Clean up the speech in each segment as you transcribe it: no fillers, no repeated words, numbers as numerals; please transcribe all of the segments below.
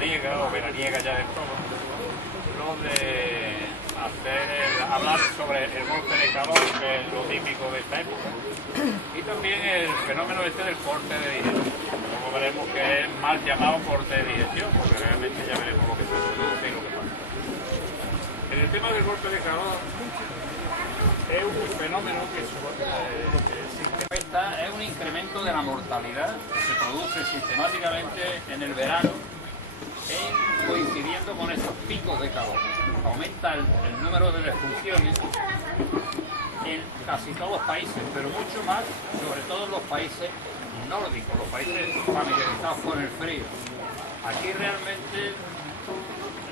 veraniega o veraniega ya del todo, lo de hablar sobre el golpe de calor, que es lo típico de esta época, y también el fenómeno este del corte de digestión. Luego veremos que es mal llamado corte de digestión, porque realmente ya veremos lo que se produce y lo que pasa. En el tema del golpe de calor, es un fenómeno que se incrementa, es un incremento de la mortalidad que se produce sistemáticamente en el verano, coincidiendo con esos picos de calor. Aumenta el número de defunciones en casi todos los países, pero mucho más, sobre todo en los países nórdicos, los países familiarizados con el frío. Aquí realmente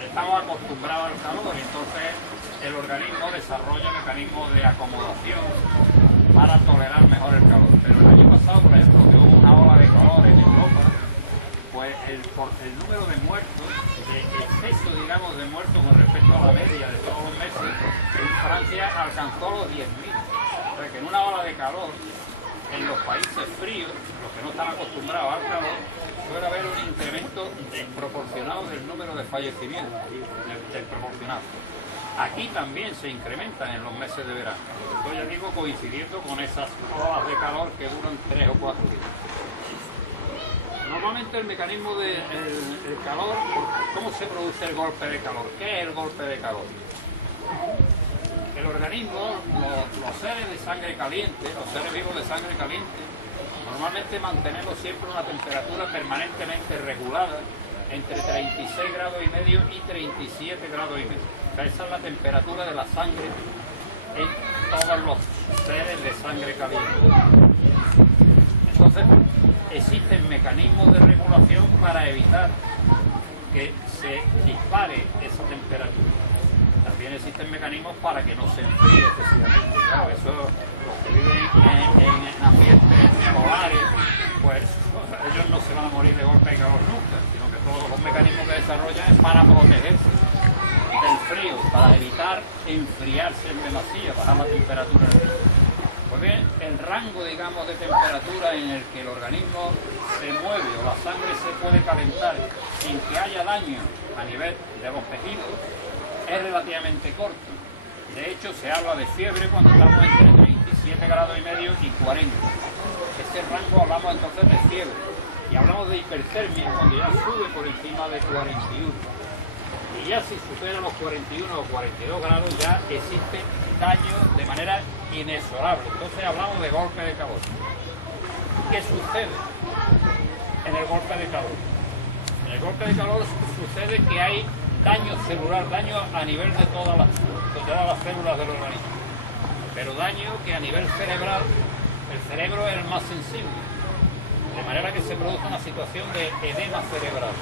estamos acostumbrados al calor y entonces el organismo desarrolla mecanismos de acomodación para tolerar mejor el calor. Pero el año pasado, por ejemplo, que hubo una ola de calor en Europa, pues el número de muertos, de exceso, digamos, de muertos con respecto a la media de todos los meses, en Francia alcanzó los 10.000. O sea que en una ola de calor, en los países fríos, los que no están acostumbrados al calor, puede haber un incremento desproporcionado del número de fallecimientos, desproporcionado. Aquí también se incrementan en los meses de verano. Esto ya digo coincidiendo con esas olas de calor que duran 3 o 4 días. Normalmente el mecanismo del calor, ¿cómo se produce el golpe de calor? ¿Qué es el golpe de calor? El organismo, los seres de sangre caliente, los seres vivos de sangre caliente, normalmente mantenemos siempre una temperatura permanentemente regulada entre 36 grados y medio y 37 grados y medio. O sea, esa es la temperatura de la sangre en todos los seres de sangre caliente. Entonces, existen mecanismos de regulación para evitar que se dispare esa temperatura. También existen mecanismos para que no se enfríe excesivamente. Claro, eso, los que viven en ambientes polares, pues ellos no se van a morir de golpe de calor nunca, sino que todos los mecanismos que desarrollan es para protegerse del frío, para evitar enfriarse en demasía, bajar la temperatura del frío. Pues bien, el rango, digamos, de temperatura en el que el organismo se mueve o la sangre se puede calentar sin que haya daño a nivel de los tejidos es relativamente corto. De hecho, se habla de fiebre cuando estamos entre 37 grados y medio y 40. Ese rango hablamos entonces de fiebre. Y hablamos de hipertermia cuando ya sube por encima de 41. Y ya si supera los 41 o 42 grados ya existe daño de manera inexorable. Entonces hablamos de golpe de calor. ¿Qué sucede en el golpe de calor? En el golpe de calor sucede que hay daño celular, daño a nivel de todas las células del organismo, pero daño que a nivel cerebral, el cerebro es el más sensible, de manera que se produce una situación de edema cerebral.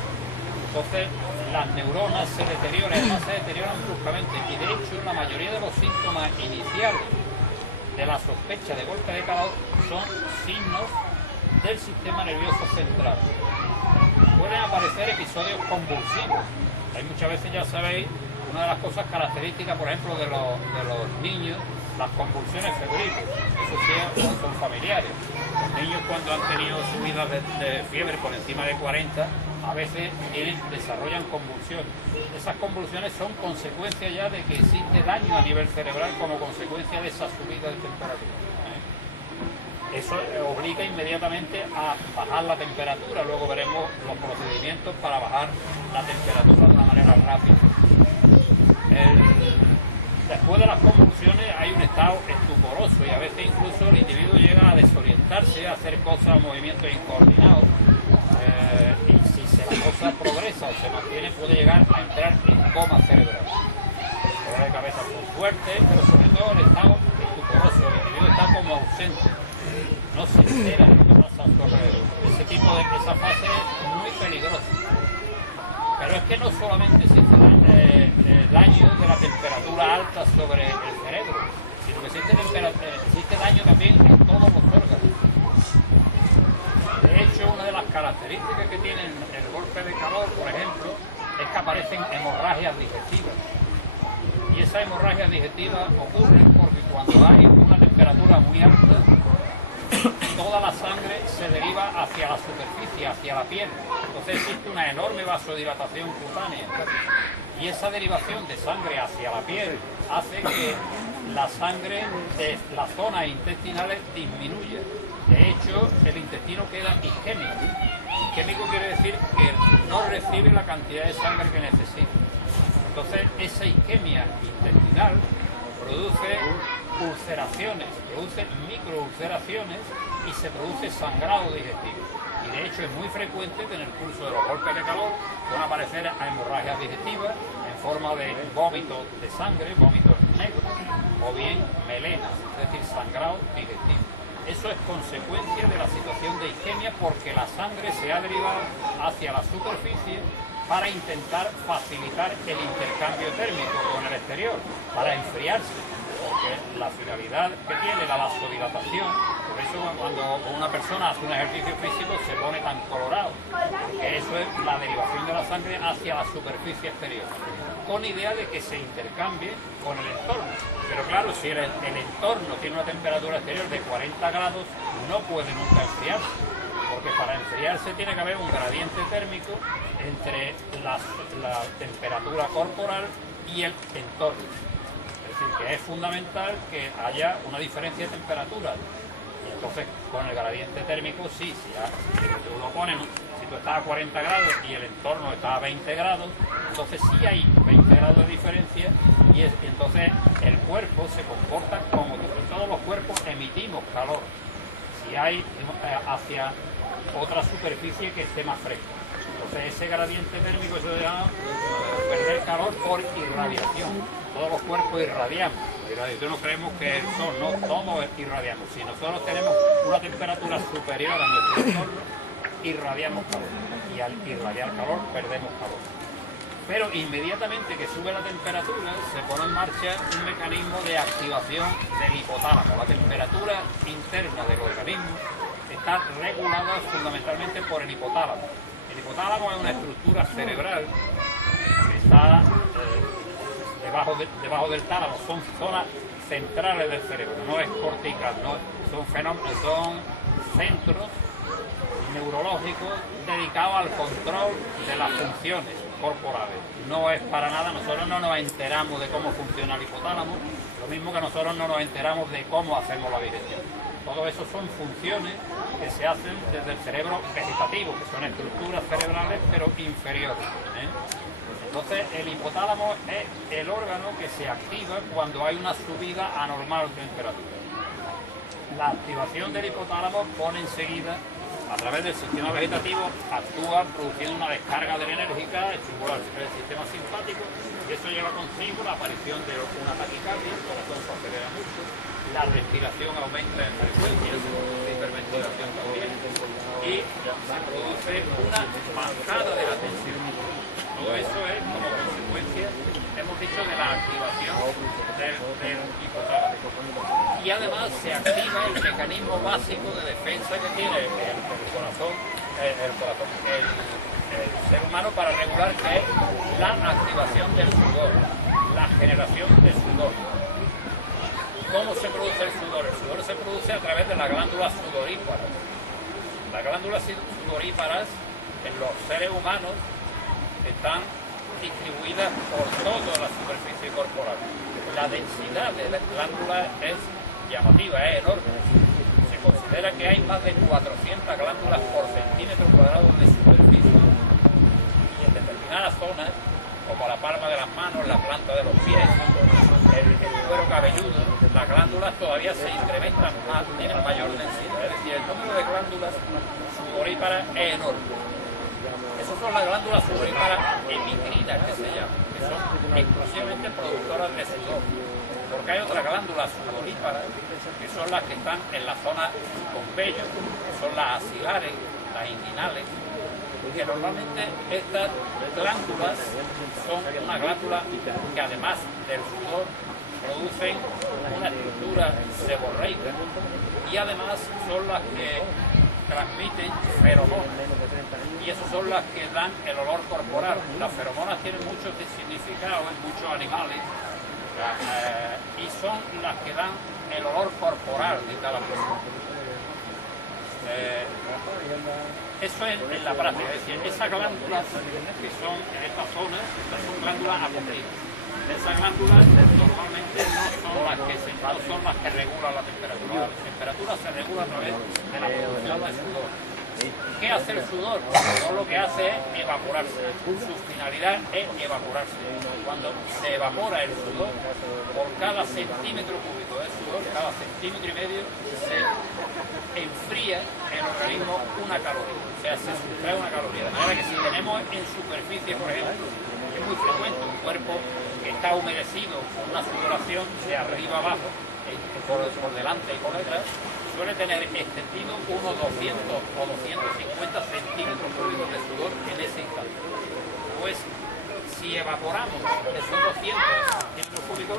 Entonces las neuronas se deterioran, además se deterioran bruscamente, y de hecho la mayoría de los síntomas iniciales de la sospecha de golpe de calor son signos del sistema nervioso central. Pueden aparecer episodios convulsivos. Hay muchas veces, ya sabéis, una de las cosas características, por ejemplo, de los niños, las convulsiones febriles. Eso sí son familiares. Los niños, cuando han tenido subidas de fiebre por encima de 40, a veces desarrollan convulsiones. Esas convulsiones son consecuencia ya de que existe daño a nivel cerebral como consecuencia de esa subida de temperatura. Eso obliga inmediatamente a bajar la temperatura. Luego veremos los procedimientos para bajar la temperatura de una manera rápida. Después de las convulsiones hay un estado estuporoso y a veces incluso el individuo llega a desorientarse, a hacer cosas, movimientos incoordinados. Y si la cosa progresa o se mantiene, puede llegar a entrar en coma cerebral. Dolor de cabeza muy fuerte, pero sobre todo el estado estuporoso. El individuo está como ausente. No se entera de lo que pasa a su alrededor. Esa fase es muy peligrosa. Pero es que no solamente existe el daño de la temperatura alta sobre el cerebro, sino que existe daño también en todos los órganos. De hecho, una de las características que tiene el golpe de calor, por ejemplo, es que aparecen hemorragias digestivas. Y esas hemorragias digestivas ocurren porque cuando hay una temperatura muy alta, toda la sangre se deriva hacia la superficie, hacia la piel. Entonces existe una enorme vasodilatación cutánea. Y esa derivación de sangre hacia la piel hace que la sangre de las zonas intestinales disminuya. De hecho, el intestino queda isquémico. Isquémico quiere decir que no recibe la cantidad de sangre que necesita. Entonces, esa isquemia intestinal produce ulceraciones, produce microulceraciones y se produce sangrado digestivo. Y de hecho es muy frecuente que en el curso de los golpes de calor pueden aparecer hemorragias digestivas en forma de vómitos de sangre, vómitos negros, o bien melenas, es decir, sangrado digestivo. Eso es consecuencia de la situación de isquemia porque la sangre se ha derivado hacia la superficie para intentar facilitar el intercambio térmico con el exterior, para enfriarse, porque la finalidad que tiene la vasodilatación, por eso cuando una persona hace un ejercicio físico se pone tan colorado, porque eso es la derivación de la sangre hacia la superficie exterior, con idea de que se intercambie con el entorno. Pero claro, si el entorno tiene una temperatura exterior de 40 grados, no puede nunca enfriarse, porque para enfriarse tiene que haber un gradiente térmico entre la temperatura corporal y el entorno. Es decir, que es fundamental que haya una diferencia de temperatura. Y entonces, con el gradiente térmico, sí, si tú lo pones, si tú estás a 40 grados y el entorno está a 20 grados, entonces sí hay 20 grados de diferencia y entonces el cuerpo se comporta como todos los cuerpos emitimos calor. Si hay hacia otra superficie que esté más fresca. Entonces ese gradiente térmico se llama perder calor por irradiación. Todos los cuerpos irradiamos. Irradiación no creemos que el sol, no todos irradiamos. Si nosotros tenemos una temperatura superior a nuestro entorno, irradiamos calor. Y al irradiar calor perdemos calor. Pero inmediatamente que sube la temperatura se pone en marcha un mecanismo de activación del hipotálamo. La temperatura interna del organismo está regulada fundamentalmente por el hipotálamo. El hipotálamo es una estructura cerebral que está debajo del tálamo, son zonas centrales del cerebro, no es cortical, no, son centros neurológicos dedicados al control de las funciones corporales. No es para nada, nosotros no nos enteramos de cómo funciona el hipotálamo, lo mismo que nosotros no nos enteramos de cómo hacemos la digestión. Todo eso son funciones que se hacen desde el cerebro vegetativo, que son estructuras cerebrales pero inferiores. Entonces el hipotálamo es el órgano que se activa cuando hay una subida anormal de temperatura. La activación del hipotálamo pone enseguida, a través del sistema vegetativo, actúa produciendo una descarga adrenérgica, estimula el sistema simpático y eso lleva consigo la aparición de una taquicardia, el corazón se acelera mucho, la respiración aumenta en frecuencia, la hiperventilación también y se produce una bajada de la tensión. Todo eso es como consecuencia, hemos dicho, de la activación del hipotálamo. Y además se activa el mecanismo básico de defensa que tiene el ser humano para regular, que es la activación del sudor, la generación de sudor. ¿Cómo se produce el sudor? El sudor se produce a través de las glándulas sudoríparas. Las glándulas sudoríparas en los seres humanos están distribuidas por toda la superficie corporal. La densidad de las glándulas es llamativa, es enorme. Se considera que hay más de 400 glándulas por centímetro cuadrado de superficie. Y en determinadas zonas, como la palma de las manos, la planta de los pies, el cuero cabelludo, las glándulas todavía se incrementan más, tienen mayor densidad. Es decir, el número de glándulas sudoríparas es enorme. Esas son las glándulas sudoríparas emicrinas, que se llaman, que son exclusivamente productoras de sudor. Porque hay otras glándulas sudoríparas que son las que están en la zona con vello, que son las axilares, las inguinales, que normalmente estas glándulas son una glándula que además del sudor producen una estructura seborreica y además son las que transmiten feromonas y esas son las que dan el olor corporal. Las feromonas tienen muchos significados en muchos animales y son las que dan el olor corporal de cada persona. Eso en la práctica, es decir, esas glándulas que son en esta zona, estas son glándulas apocrinas. Esas glándulas normalmente no son las que regulan la temperatura. La temperatura se regula a través de la producción de sudor. ¿Qué hace el sudor? El sudor lo que hace es evaporarse. Su finalidad es evaporarse. Cuando se evapora el sudor, por cada centímetro cúbico de sudor, cada centímetro y medio, se enfría el organismo una caloría. O sea, se sustrae una caloría. De manera que si tenemos en superficie, por ejemplo, es muy frecuente un cuerpo que está humedecido con una sudoración de arriba abajo, por delante y por detrás, suele tener extendido unos 200 o 250 centímetros cúbicos de sudor en ese instante. Pues si evaporamos esos 200 centímetros cúbicos,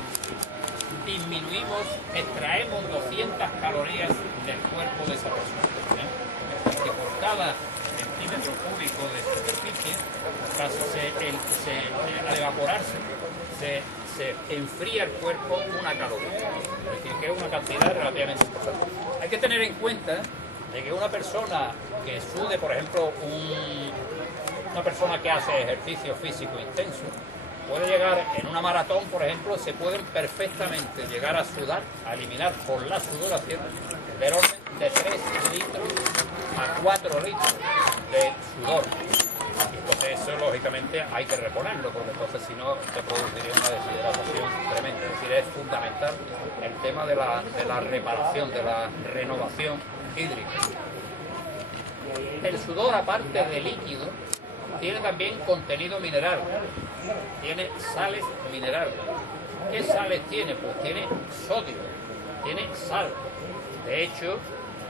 disminuimos, extraemos 200 calorías del cuerpo de esa persona. Que por cada centímetro cúbico de superficie, al evaporarse, se enfría el cuerpo una caloría, es decir, que es una cantidad relativamente importante. Hay que tener en cuenta de que una persona que sude, por ejemplo, una persona que hace ejercicio físico intenso, puede llegar en una maratón, por ejemplo, se pueden perfectamente llegar a sudar, a eliminar por la sudoración del orden de 3 litros a 4 litros de sudor. Entonces eso lógicamente hay que reponerlo, porque entonces si no se produciría una deshidratación tremenda. Es decir, es fundamental el tema de la reparación, de la renovación hídrica. El sudor, aparte de líquido, tiene también contenido mineral, tiene sales minerales. ¿Qué sales tiene? Pues tiene sodio, tiene sal. De hecho,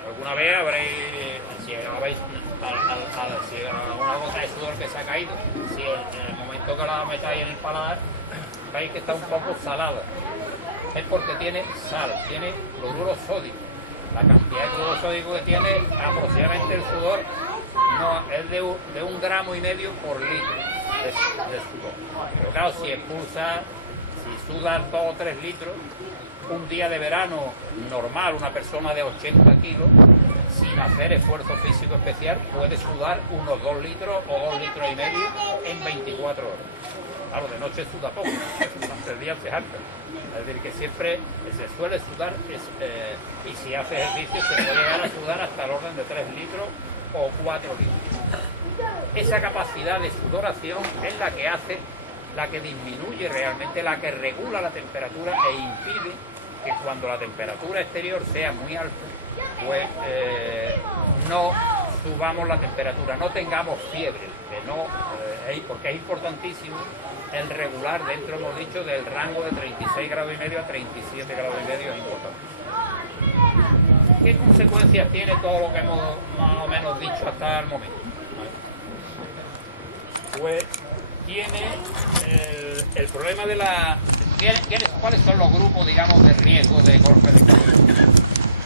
alguna vez habréis, si habéis una gota de sudor que se ha caído, si en el momento que la metáis en el paladar, veis que está un poco salada. Es porque tiene sal, tiene cloruro sódico. La cantidad de cloruro sódico que tiene aproximadamente el sudor es de 1,5 gramos por litro de sudor. Pero claro, si sudas 2 o 3 litros, un día de verano normal, una persona de 80 kilos, sin hacer esfuerzo físico especial, puede sudar unos 2 litros o 2,5 litros en 24 horas. Claro, de noche suda poco, durante el día se harta. Es decir, que siempre se suele sudar, y si hace ejercicio se puede llegar a sudar hasta el orden de 3 litros o 4 litros. Esa capacidad de sudoración es la que disminuye realmente, la que regula la temperatura e impide que cuando la temperatura exterior sea muy alta, pues no subamos la temperatura, no tengamos fiebre, porque es importantísimo el regular dentro, hemos dicho, del rango de 36,5 grados a 37,5 grados, es importante. ¿Qué consecuencias tiene todo lo que hemos más o menos dicho hasta el momento? Pues tiene el problema de ¿cuáles son los grupos, digamos, de riesgo de golpe de calor?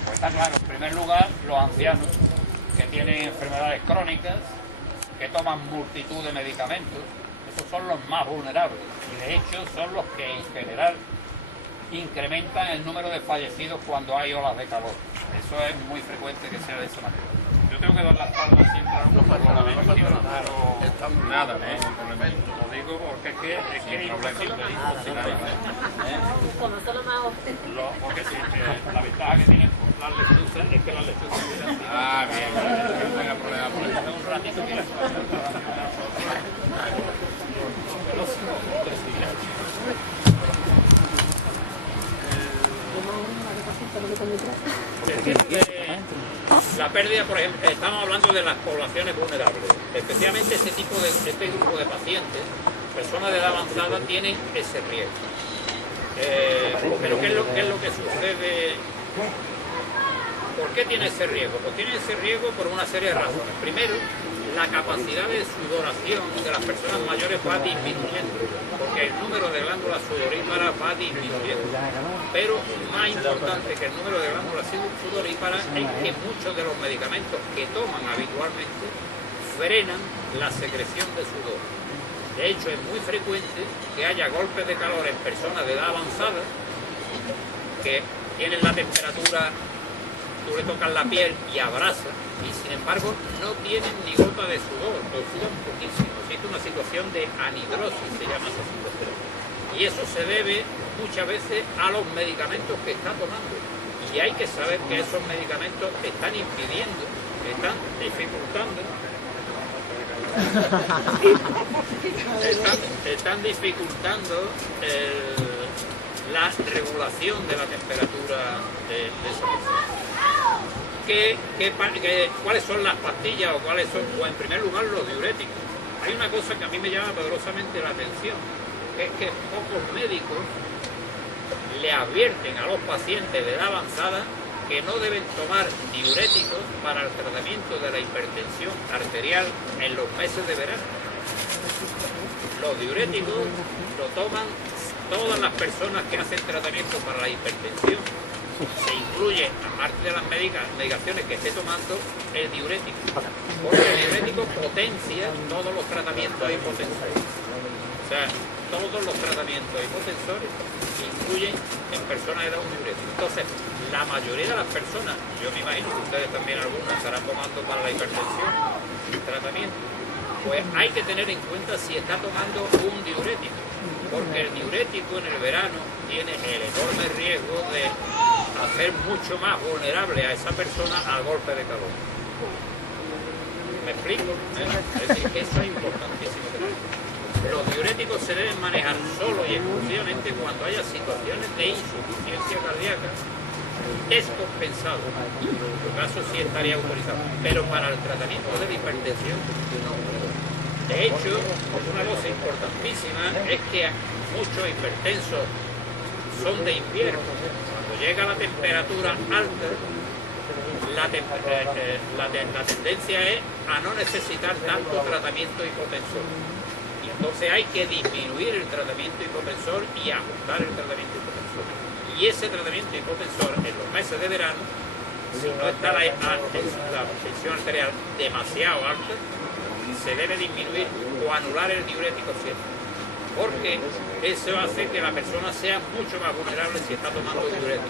Pues está claro, en primer lugar, los ancianos que tienen enfermedades crónicas, que toman multitud de medicamentos, esos son los más vulnerables y de hecho son los que en general incrementan el número de fallecidos cuando hay olas de calor. Eso es muy frecuente que sea de esa manera. Yo tengo que dar la espalda siempre a unos parlamentos, pero nada, lo digo porque es que es imposible. Porque sí, la ventaja que tienen las lechuzas es que las lechuzas miran. Ah, bien, no tenga problema por eso. Un ratito que la pérdida, por ejemplo, estamos hablando de las poblaciones vulnerables, especialmente este grupo de pacientes, personas de edad avanzada, tienen ese riesgo. Pero ¿qué es lo que sucede? ¿Por qué tiene ese riesgo? Pues tiene ese riesgo por una serie de razones. Primero, la capacidad de sudoración de las personas mayores va disminuyendo, porque el número de glándulas sudoríparas va disminuyendo. Pero más importante que el número de glándulas sudoríparas es que muchos de los medicamentos que toman habitualmente frenan la secreción de sudor. De hecho, es muy frecuente que haya golpes de calor en personas de edad avanzada que tienen la temperatura tú le tocas la piel y abrasa, y sin embargo no tienen ni gota de sudor, o sudan poquísimo. Existe una situación de anhidrosis, se llama esa situación. Y eso se debe muchas veces a los medicamentos que está tomando. Y hay que saber que esos medicamentos están impidiendo, están dificultando, están dificultando la regulación de la temperatura de esa persona. ¿Cuáles son las pastillas o cuáles son? Pues en primer lugar los diuréticos. Hay una cosa que a mí me llama poderosamente la atención, que es que pocos médicos le advierten a los pacientes de edad avanzada que no deben tomar diuréticos para el tratamiento de la hipertensión arterial en los meses de verano. Los diuréticos lo toman todas las personas que hacen tratamiento para la hipertensión. Se incluye, aparte de las medicaciones que esté tomando, el diurético. Porque el diurético potencia todos los tratamientos hipotensores. O sea, todos los tratamientos hipotensores incluyen en personas de edad un diurético. Entonces, la mayoría de las personas, yo me imagino que ustedes también algunos estarán tomando para la hipertensión tratamiento, pues hay que tener en cuenta si está tomando un diurético, porque el diurético en el verano tiene el enorme riesgo de hacer mucho más vulnerable a esa persona al golpe de calor. ¿Me explico? Es decir, que eso es importantísimo. Los diuréticos se deben manejar solo y exclusivamente cuando haya situaciones de insuficiencia cardíaca descompensado. En su caso sí estaría autorizado, pero para el tratamiento de la hipertensión no. De hecho, una cosa importantísima es que muchos hipertensos son de invierno. Cuando llega la temperatura alta, la tendencia es a no necesitar tanto tratamiento hipotensor. Y entonces hay que disminuir el tratamiento hipotensor y ajustar el tratamiento hipotensor. Y ese tratamiento hipotensor en los meses de verano, si no está la tensión arterial demasiado alta, se debe disminuir o anular el diurético siempre. Porque eso hace que la persona sea mucho más vulnerable si está tomando diurético.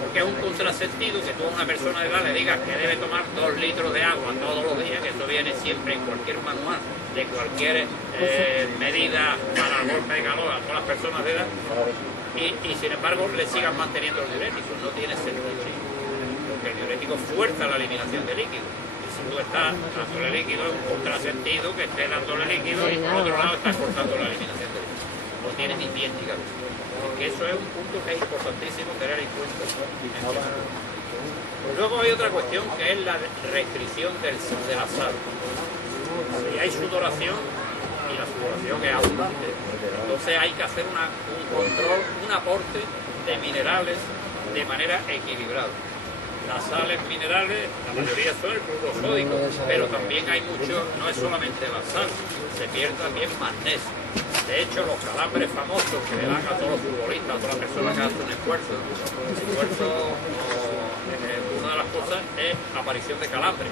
Porque es un contrasentido que tú a una persona de edad le digas que debe tomar 2 litros de agua todos los días, que eso viene siempre en cualquier manual de cualquier medida para el golpe de calor a todas las personas de edad, y sin embargo le sigan manteniendo los diuréticos. No tiene sentido, porque el diurético fuerza la eliminación de líquido. Y si tú estás dándole líquido, es un contrasentido que estés dándole líquido y por otro lado estás cortando la eliminación de líquido. No tiene ni pie ni cabeza. Que eso es un punto que es importantísimo tener en cuenta. Luego hay otra cuestión que es la restricción de la sal. Si hay sudoración y la sudoración es abundante, entonces hay que hacer un control, un aporte de minerales de manera equilibrada. Las sales minerales, la mayoría son el cloruro sódico, pero también hay mucho, no es solamente la sal, se pierde también magnesio. De hecho, los calambres famosos que le dan a todos los futbolistas, a todas las personas que hacen un esfuerzo, una de las cosas es aparición de calambres.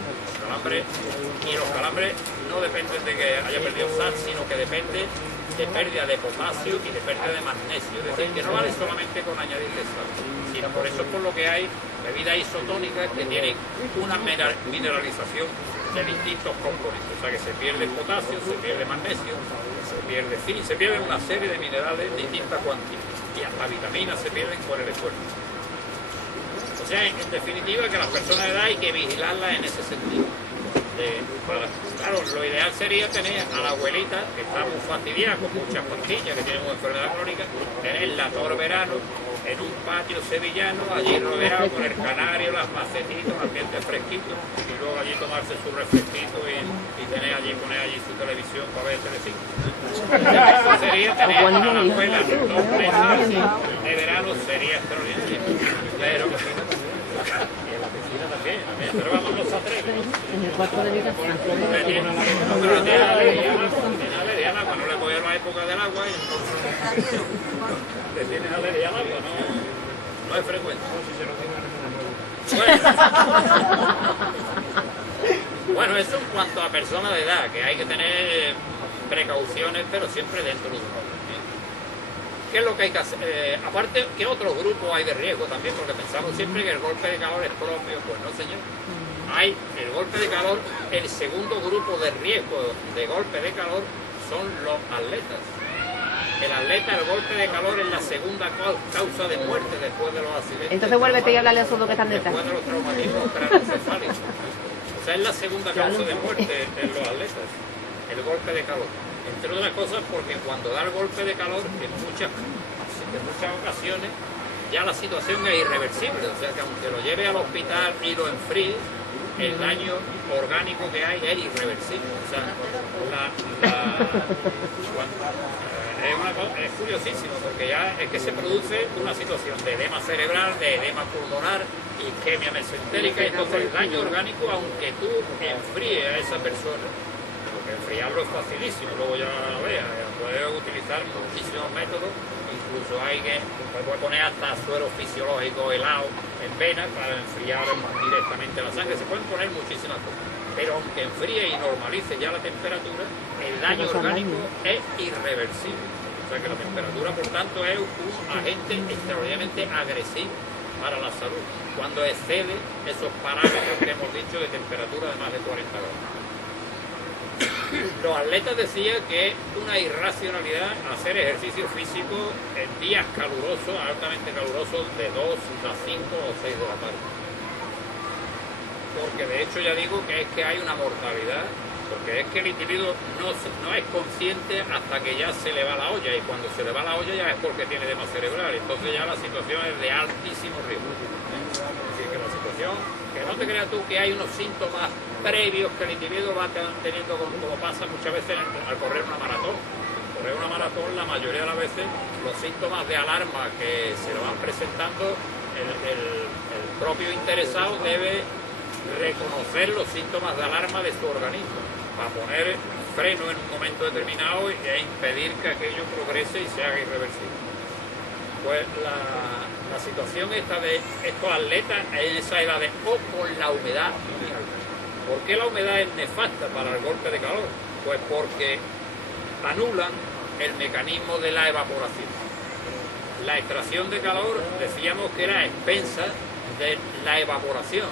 Y los calambres no dependen de que haya perdido sal, sino que depende de pérdida de potasio y de pérdida de magnesio. Es decir, que no vale solamente con añadirle sal, sino por eso es por lo que hay bebidas isotónicas que tienen una mineralización de distintos componentes. O sea que se pierde potasio, se pierde magnesio, se pierde zinc, se pierden una serie de minerales de distintas cuantías. Y hasta vitaminas se pierden por el esfuerzo. O sea, en definitiva, que las personas de edad hay que vigilarlas en ese sentido. Claro, lo ideal sería tener a la abuelita, que está muy fastidiada con muchas pastillas, que tiene una enfermedad crónica, tenerla todo el verano en un patio sevillano, allí rodeado con el canario, las macetitas, un ambiente fresquito, y luego allí tomarse su refresquito y poner allí su televisión para ver Telecinco. Eso sería tener a la abuela 2 meses así de verano, sería extraordinario. Pero pero vamos, no se atreve, ¿no? En el cuarto de vida. Tiene alergia al agua, no le coge la época del agua y entonces le tienes alergia al agua, no es frecuente. Bueno, eso en cuanto a personas de edad, que hay que tener precauciones, pero siempre dentro de un orden. ¿qué es lo que hay que hacer? Aparte, ¿qué otros grupos hay de riesgo también? Porque pensamos siempre que el golpe de calor es propio. Pues no, señor. Hay el golpe de calor, el segundo grupo de riesgo de golpe de calor son los atletas. El atleta, el golpe de calor es la segunda causa de muerte después de los accidentes. Entonces vuélvete y hablarle a esos dos que están detrás. Después de los traumatismos craneoencefálicos. O sea, es la segunda causa de muerte en los atletas, el golpe de calor. Entre otras cosas porque cuando da el golpe de calor, en muchas ocasiones, ya la situación es irreversible. O sea, que aunque lo lleve al hospital y lo enfríe, el daño orgánico que hay es irreversible. O sea, es curiosísimo porque ya es que se produce una situación de edema cerebral, de edema pulmonar, isquemia mesentérica, y entonces el daño orgánico, aunque tú enfríes a esa persona, porque enfriarlo es facilísimo, luego ya lo veas, puedes utilizar muchísimos métodos, incluso hay que puede poner hasta suero fisiológico helado en venas para enfriar directamente la sangre, se pueden poner muchísimas cosas. Pero aunque enfríe y normalice ya la temperatura, el daño orgánico es irreversible. O sea que la temperatura, por tanto, es un agente extraordinariamente agresivo para la salud, cuando excede esos parámetros que hemos dicho de temperatura de más de 40 grados. Los atletas decían que es una irracionalidad hacer ejercicio físico en días calurosos, altamente calurosos, de 2 a 5 o 6 de la tarde. Porque de hecho ya digo que es que hay una mortalidad, porque es que el individuo no es consciente hasta que ya se le va la olla, y cuando se le va la olla ya es porque tiene edema cerebral, entonces ya la situación es de altísimo riesgo. Es decir, que la situación, que no te creas tú que hay unos síntomas previos que el individuo va teniendo, como pasa muchas veces al correr una maratón. Correr una maratón, la mayoría de las veces, los síntomas de alarma que se le van presentando, el propio interesado debe reconocer los síntomas de alarma de su organismo para poner freno en un momento determinado e impedir que aquello progrese y se haga irreversible. Pues la situación esta de estos atletas en esa edad o con la humedad muy alta. ¿Por qué la humedad es nefasta para el golpe de calor? Pues porque anulan el mecanismo de la evaporación. La extracción de calor decíamos que era expensa de la evaporación.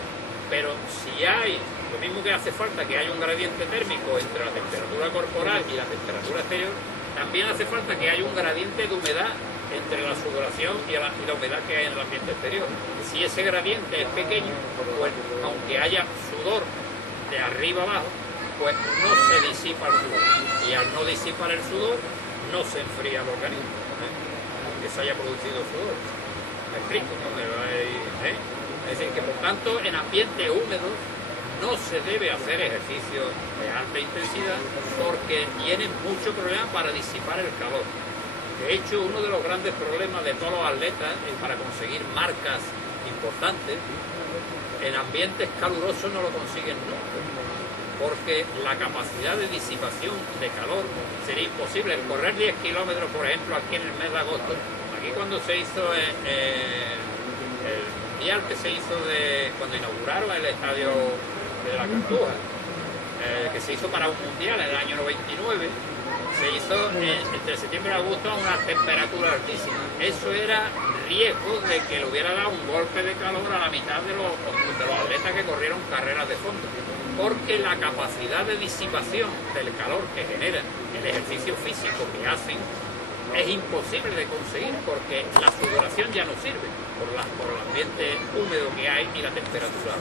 Pero si hay, lo mismo que hace falta que haya un gradiente térmico entre la temperatura corporal y la temperatura exterior, también hace falta que haya un gradiente de humedad entre la sudoración y la humedad que hay en el ambiente exterior. Si ese gradiente es pequeño, pues aunque haya sudor de arriba abajo, pues no se disipa el sudor. Y al no disipar el sudor, no se enfría el organismo, aunque se haya producido sudor. ¿Me explico? Es decir, que por tanto en ambientes húmedos no se debe hacer ejercicio de alta intensidad porque tienen mucho problema para disipar el calor. De hecho, uno de los grandes problemas de todos los atletas es para conseguir marcas importantes, en ambientes calurosos no lo consiguen nunca, porque la capacidad de disipación de calor sería imposible. El correr 10 kilómetros, por ejemplo, aquí en el mes de agosto, aquí cuando se hizo el que se hizo cuando inauguraron el estadio de la Cartuja, que se hizo para un mundial en el año 99, se hizo entre septiembre y agosto a una temperatura altísima. Eso era riesgo de que le hubiera dado un golpe de calor a la mitad de los atletas que corrieron carreras de fondo, porque la capacidad de disipación del calor que genera el ejercicio físico que hacen es imposible de conseguir, porque la sudoración ya no sirve por el ambiente húmedo que hay y la temperatura.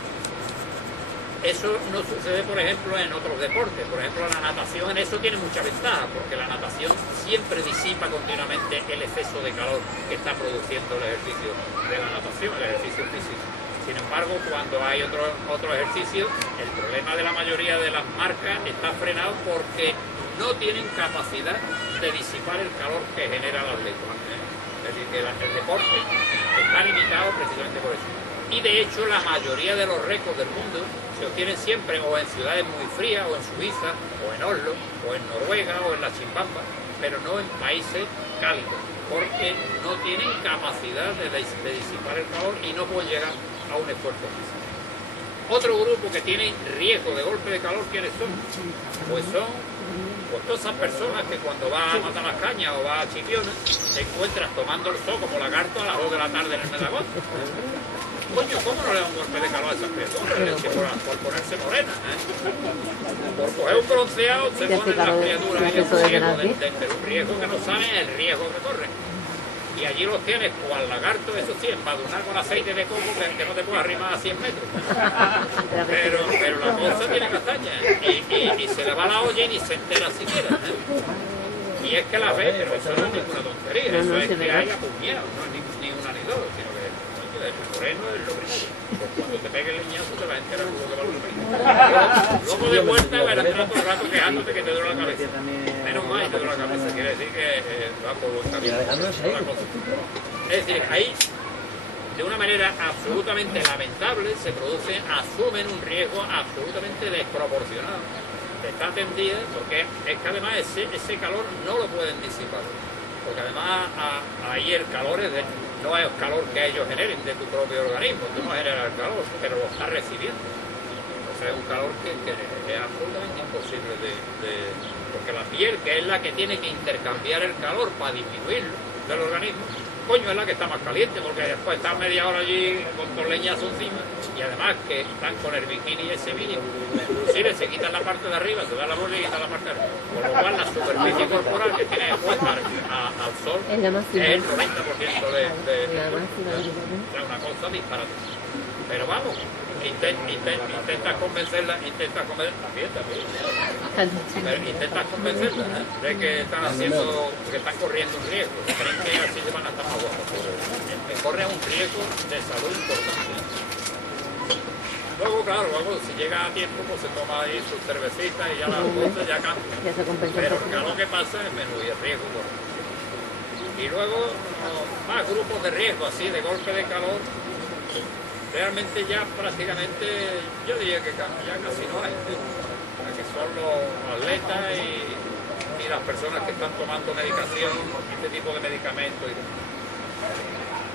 Eso no sucede, por ejemplo, en otros deportes. Por ejemplo, la natación en eso tiene mucha ventaja, porque la natación siempre disipa continuamente el exceso de calor que está produciendo el ejercicio de la natación, el ejercicio físico. Sin embargo, cuando hay otro ejercicio, el problema de la mayoría de las marcas está frenado porque no tienen capacidad de disipar el calor que genera el atleta. Es decir, que el deporte está limitado precisamente por eso. Y de hecho la mayoría de los récords del mundo se obtienen siempre o en ciudades muy frías, o en Suiza, o en Oslo, o en Noruega, o en la Chimbamba, pero no en países cálidos, porque no tienen capacidad de disipar el calor y no pueden llegar a un esfuerzo físico. Otro grupo que tiene riesgo de golpe de calor, ¿quiénes son? Pues son Pues todas esas personas que cuando vas a matar las cañas o vas a Chipiona, te encuentras tomando el sol como lagarto a las 2 de la tarde en el Medagón. Coño, ¿cómo no le da un golpe de calor a esas criaturas? Por ponerse morena, Por coger un bronceado se ponen las criaturas ahí en un riesgo que no saben el riesgo que corren. Y allí los tienes cual lagarto, eso sí, embadurnar con aceite de coco que no te puedes arrimar a 100 metros. Pero la cosa tiene castaña y se le va la olla y ni se entera siquiera. Y es que la ve, pero eso no es ninguna tontería, eso es que haya puñado, no es ni una ni dos, sino que el moreno es lo primero. Pues cuando te pegue el leñazo te vas a enterar luego que va a volver. Luego de vuelta verás todo el rato quejándote que te duele la cabeza. Menos mal te duele la cabeza, quiere decir que va por buen camino. Es decir, ahí, de una manera absolutamente lamentable, asumen un riesgo absolutamente desproporcionado. Está tendida, porque es que además ese calor no lo pueden disipar. Porque además ahí el calor no es el calor que ellos generen de tu propio organismo, tú no generas el calor, pero lo estás recibiendo. O sea, es un calor que es absolutamente imposible porque la piel, que es la que tiene que intercambiar el calor para disminuirlo del organismo, coño, es la que está más caliente, porque después están media hora allí con dos leñazos encima, y además que están con el bikini ese mínimo, inclusive se quitan la parte de arriba, se da la bolsa y quitan la parte de arriba, con lo cual la superficie corporal que tiene expuesta al sol es el 90% de una cosa disparate. Pero vamos, intentas convencerla, pero intentas convencerla de que están corriendo un riesgo, creen que así se van a estar más guapos. Corre un riesgo de salud importante. Luego, claro, si llega a tiempo, pues se toma ahí sus cervecitas y ya las cosas ya cambian. Pero acá lo que pasa es menú y el riesgo. Y luego, más grupos de riesgo, así, de golpe de calor. Realmente ya prácticamente, yo diría que ya casi no hay, que son los atletas y las personas que están tomando medicación, este tipo de medicamentos.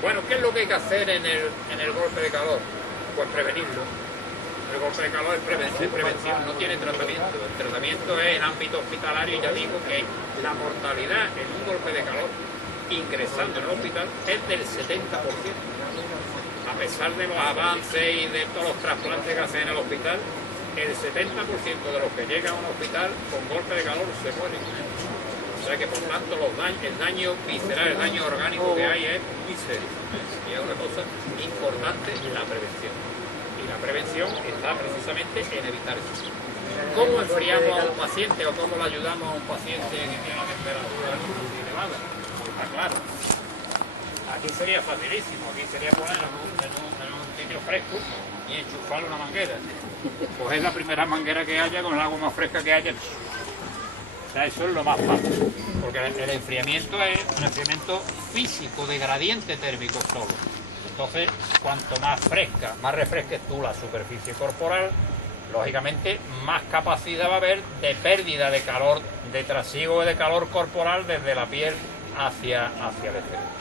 Bueno, ¿qué es lo que hay que hacer en el golpe de calor? Pues prevenirlo. El golpe de calor es prevención, no tiene tratamiento. El tratamiento es en ámbito hospitalario y ya digo que la mortalidad en un golpe de calor ingresando en el hospital es del 70%. A pesar de los avances y de todos los trasplantes que hacen en el hospital, el 70% de los que llegan a un hospital con golpe de calor se mueren. O sea que por tanto el daño visceral, el daño orgánico que hay es muy serio. Y es una cosa importante la prevención. Y la prevención está precisamente en evitar eso. ¿Cómo enfriamos a un paciente o cómo le ayudamos a un paciente que tiene una temperatura elevada? Está claro. Aquí sería facilísimo, aquí sería ponerlo en un sitio fresco y enchufarle una manguera. Coger la primera manguera que haya con el agua más fresca que haya. O sea, eso es lo más fácil, porque el enfriamiento es un enfriamiento físico de gradiente térmico solo. Entonces, cuanto más refresques tú la superficie corporal, lógicamente más capacidad va a haber de pérdida de calor, de trasiego de calor corporal desde la piel hacia el exterior.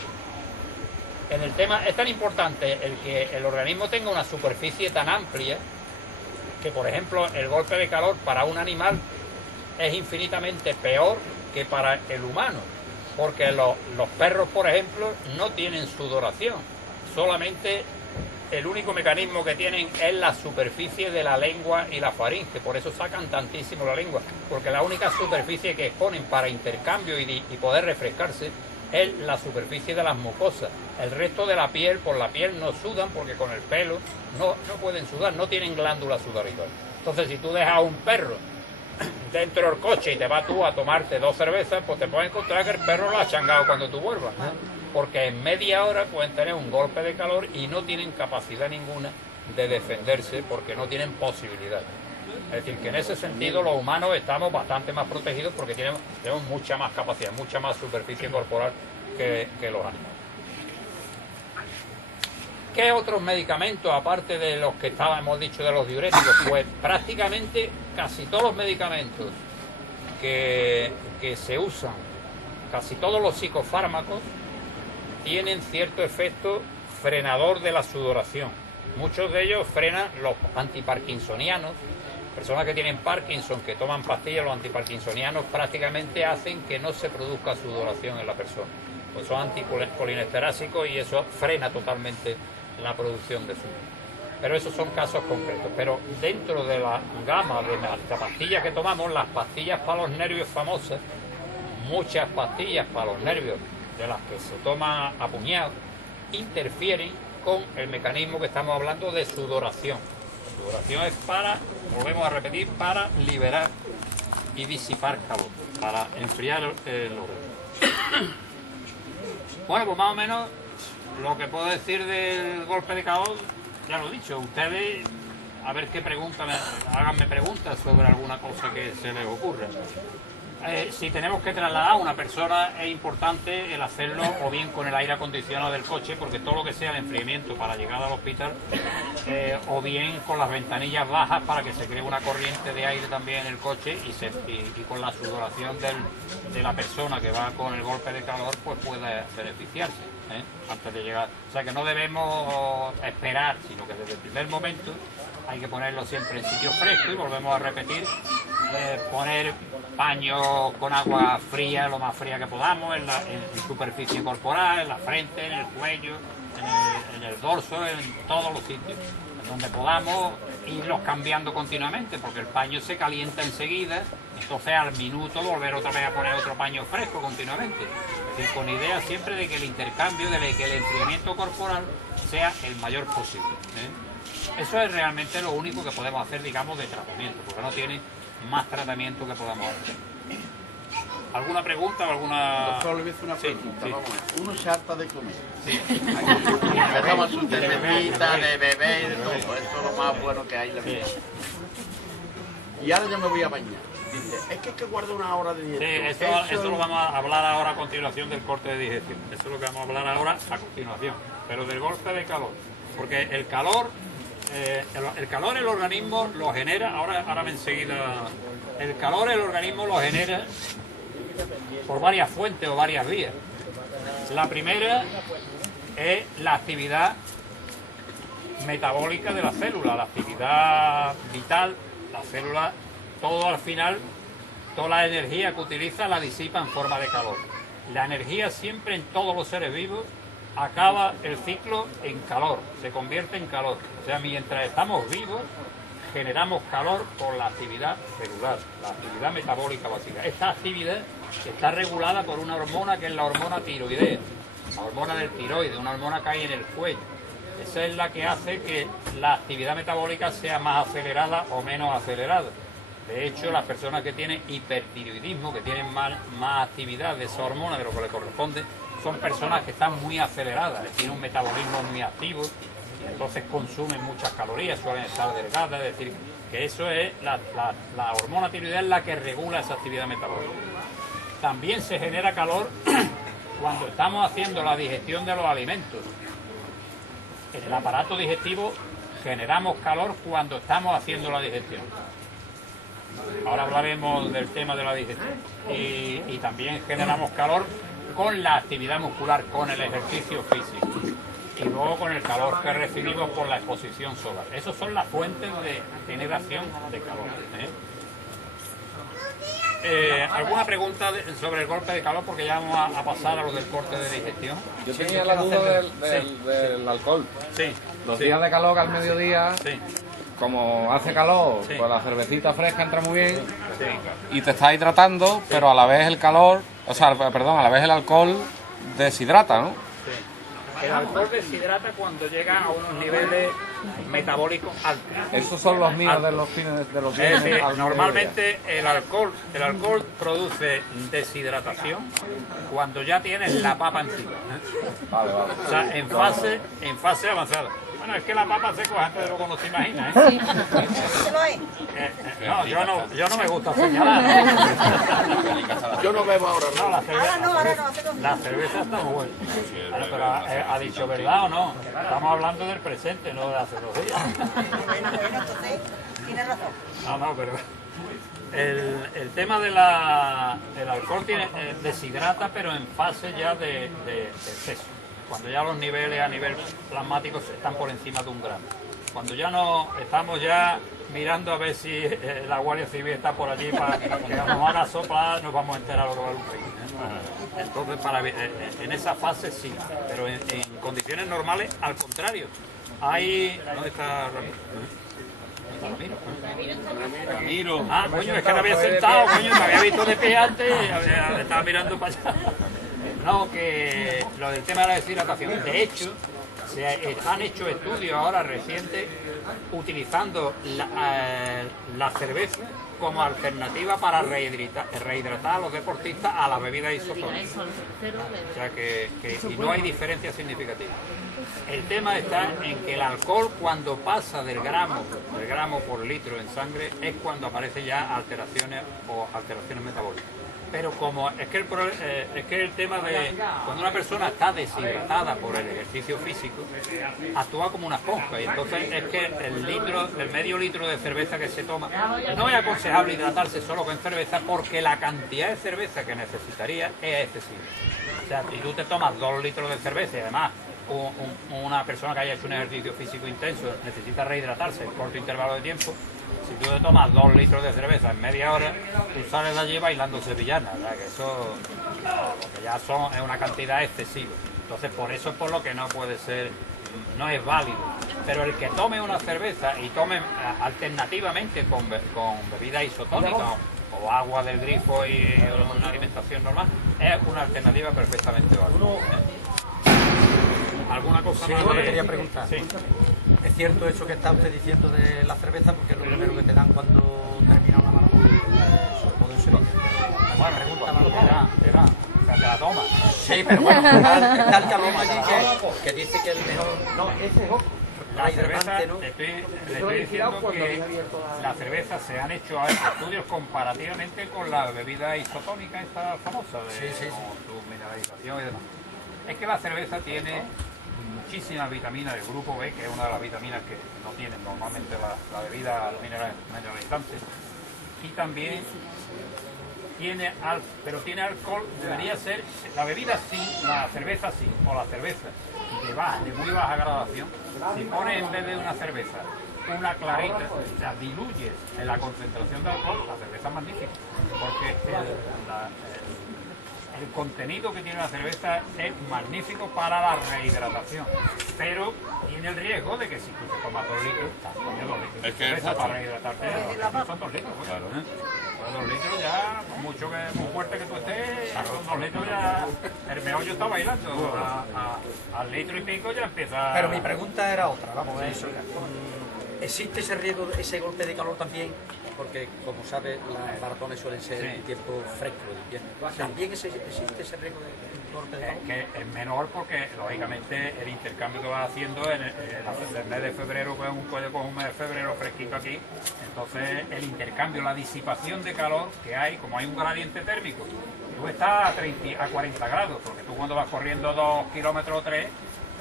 En el tema es tan importante el que el organismo tenga una superficie tan amplia que, por ejemplo, el golpe de calor para un animal es infinitamente peor que para el humano, porque los perros, por ejemplo, no tienen sudoración, solamente el único mecanismo que tienen es la superficie de la lengua y la faringe, por eso sacan tantísimo la lengua, porque la única superficie que exponen para intercambio y poder refrescarse es la superficie de las mucosas. El resto de la piel, por la piel no sudan, porque con el pelo no pueden sudar, no tienen glándulas sudoríparas. Entonces, si tú dejas a un perro dentro del coche y te vas tú a tomarte 2 cervezas, pues te puedes encontrar que el perro lo ha changado cuando tú vuelvas, porque en media hora pueden tener un golpe de calor y no tienen capacidad ninguna de defenderse porque no tienen posibilidad. Es decir, que en ese sentido los humanos estamos bastante más protegidos porque tenemos mucha más capacidad, mucha más superficie corporal que los animales. ¿Qué otros medicamentos, aparte de los que hemos dicho de los diuréticos? Pues prácticamente casi todos los medicamentos que se usan, casi todos los psicofármacos, tienen cierto efecto frenador de la sudoración. Muchos de ellos frenan los antiparkinsonianos, Personas que tienen Parkinson, que toman pastillas, los antiparkinsonianos prácticamente hacen que no se produzca sudoración en la persona. Pues son anticolinesterásicos y eso frena totalmente la producción de sudor. Pero esos son casos concretos. Pero dentro de la gama de las pastillas que tomamos, las pastillas para los nervios famosas, muchas pastillas para los nervios de las que se toman a puñado, interfieren con el mecanismo que estamos hablando de sudoración. La sudoración es para, volvemos a repetir, para liberar y disipar calor, para enfriar el órgano. Bueno, pues más o menos lo que puedo decir del golpe de calor, ya lo he dicho. Ustedes, a ver qué preguntan, háganme preguntas sobre alguna cosa que se les ocurra. Si tenemos que trasladar a una persona, es importante el hacerlo o bien con el aire acondicionado del coche, porque todo lo que sea el enfriamiento para llegar al hospital, o bien con las ventanillas bajas para que se cree una corriente de aire también en el coche y con la sudoración de la persona que va con el golpe de calor, pues puede beneficiarse antes de llegar. O sea que no debemos esperar, sino que desde el primer momento hay que ponerlo siempre en sitio fresco y volvemos a repetir, poner paños con agua fría, lo más fría que podamos, en superficie corporal, en la frente, en el cuello, en el dorso, en todos los sitios donde podamos, irlos cambiando continuamente, porque el paño se calienta enseguida, entonces al minuto volver otra vez a poner otro paño fresco continuamente. Es decir, con idea siempre de que el intercambio, de que el enfriamiento corporal sea el mayor posible. Eso es realmente lo único que podemos hacer, digamos, de tratamiento, porque no tiene más tratamiento que podamos hacer. ¿Alguna pregunta o alguna...? Doctor, le voy a hacer una pregunta. sí. Vamos a ver. Uno se harta de comer. Sí. Empezamos su cervecita, de beber, de todo. Esto es lo más bueno que hay en la vida. Y ahora yo me voy a bañar. Dice, es que hay que guardar una hora de digestión. Sí, eso lo vamos a hablar ahora a continuación del corte de digestión. Eso es lo que vamos a hablar ahora a continuación. Pero del golpe de calor. Porque el calor el organismo lo genera, ahora me enseguida, el calor el organismo lo genera por varias fuentes o varias vías. La primera es la actividad metabólica de la célula, la actividad vital, la célula, todo al final, toda la energía que utiliza la disipa en forma de calor. La energía siempre en todos los seres vivos acaba el ciclo en calor, se convierte en calor. O sea, mientras estamos vivos, generamos calor por la actividad celular, la actividad metabólica básica. Esta actividad está regulada por una hormona que es la hormona tiroidea, la hormona del tiroides, una hormona que hay en el cuello. Esa es la que hace que la actividad metabólica sea más acelerada o menos acelerada. De hecho, las personas que tienen hipertiroidismo, que tienen más actividad de esa hormona de lo que le corresponde, son personas que están muy aceleradas, tienen un metabolismo muy activo y entonces consumen muchas calorías, suelen estar delgadas. Es decir, que eso es la hormona tiroidea, es la que regula esa actividad metabólica. También se genera calor cuando estamos haciendo la digestión de los alimentos. En el aparato digestivo generamos calor cuando estamos haciendo la digestión. Ahora hablaremos del tema de la digestión. Y también generamos calor con la actividad muscular, con el ejercicio físico. Y luego con el calor que recibimos por la exposición solar. Esas son las fuentes de generación de calor. ¿Alguna pregunta sobre el golpe de calor? Porque ya vamos a pasar a lo del corte de digestión. Yo tenía la duda del alcohol. Sí. Los días de calor al mediodía, Sí. como hace calor, Sí. pues la cervecita fresca entra muy bien Sí. y te está hidratando, pero a la vez el calor, a la vez el alcohol deshidrata, ¿no? El alcohol deshidrata cuando llega a unos niveles metabólicos altos. Esos son los míos de los fines de los días. Es decir, al mediodía. normalmente el alcohol produce deshidratación cuando ya tienes la papa encima. Vale, vale. O sea, en fase avanzada. Bueno, es que la papa se coge antes de lo que uno se imagina, ¿eh? No, yo no me gusta señalar. Yo no bebo ahora, No, ¿no? la cerveza está muy buena. Bueno, pero ¿ha dicho verdad o no? Estamos hablando del presente, no de hace 2 días. Bueno, entonces tiene razón. No, pero el tema del alcohol deshidrata, pero en fase ya de exceso. Cuando ya los niveles a nivel plasmático están por encima de 1 gramo. cuando ya no estamos ya mirando a ver si la Guardia Civil está por allí para que nos haga soplar, nos vamos a enterar lo que vale un país. Entonces, en esa fase sí, pero en condiciones normales, al contrario. Hay... ¿Dónde está Ramiro? Ramiro. Ah, coño, es que me había sentado, coño, me había visto de pie antes y estaba mirando para allá. No, que lo del tema de la deshidratación, de hecho, se han hecho estudios ahora recientes utilizando la cerveza como alternativa para rehidratar a los deportistas a las bebidas isotónicas. O sea y no hay diferencia significativa. El tema está en que el alcohol, cuando pasa del gramo por litro en sangre, es cuando aparecen ya alteraciones metabólicas. Pero como es que el tema de cuando una persona está deshidratada por el ejercicio físico, actúa como una esponja, y entonces es que el medio litro de cerveza que se toma, no es aconsejable hidratarse solo con cerveza, porque la cantidad de cerveza que necesitaría es excesiva. O sea, si tú te tomas 2 litros de cerveza y además una persona que haya hecho un ejercicio físico intenso necesita rehidratarse en corto intervalo de tiempo, si tú te tomas 2 litros de cerveza en media hora, tú sales de allí bailando sevillana, ¿verdad? Que eso lo que ya es una cantidad excesiva. Entonces por eso es por lo que no puede ser, no es válido. Pero el que tome una cerveza y tome alternativamente con bebida isotónica o agua del grifo y una alimentación normal, es una alternativa perfectamente válida. ¿Alguna cosa Sí, más? yo le quería preguntar. Sí. ¿Es cierto eso que está usted diciendo de la cerveza? Porque es lo primero que te dan cuando termina una maratón, sobre todo en Sevilla. Bueno, pregunta, te da. O sea, te la tomas. Sí, pero bueno, está el cabrón allí que dice que el mejor... No, ese es otro. La cerveza, Hidratante, ¿no? le estoy diciendo que la cerveza se han hecho estudios comparativamente con la bebida isotónica esta famosa, con su mineralización y demás. Es que la cerveza tiene muchísimas vitaminas del grupo B, que es una de las vitaminas que no tienen normalmente la bebida mineralizante, y también tiene alcohol, debería ser la bebida sí, la cerveza sí, o la cerveza de muy baja gradación. Si pones en vez de una cerveza una clarita, la diluyes en la concentración de alcohol, la cerveza es magnífica, porque el contenido que tiene la cerveza es magnífico para la rehidratación, pero tiene el riesgo de que si tú te tomas 2 litros, estás comiendo 2 litros de cerveza para rehidratarte, son 2 litros. Claro, pues 2 litros ya, mucho que muy fuerte que tú estés, con 2 litros ya el meollo está bailando, al litro y pico ya empieza... Pero mi pregunta era otra, vamos a ver eso. ¿Existe ese riesgo, ese golpe de calor también? Porque, como sabes, las maratones suelen ser en tiempo fresco de invierno. ¿También existe ese riesgo de golpe de calor? Que es menor porque, lógicamente, el intercambio que vas haciendo en el mes de febrero, que puede con un mes de febrero fresquito aquí, entonces el intercambio, la disipación de calor que hay, como hay un gradiente térmico, tú estás a 40 grados, porque tú cuando vas corriendo 2 kilómetros o 3,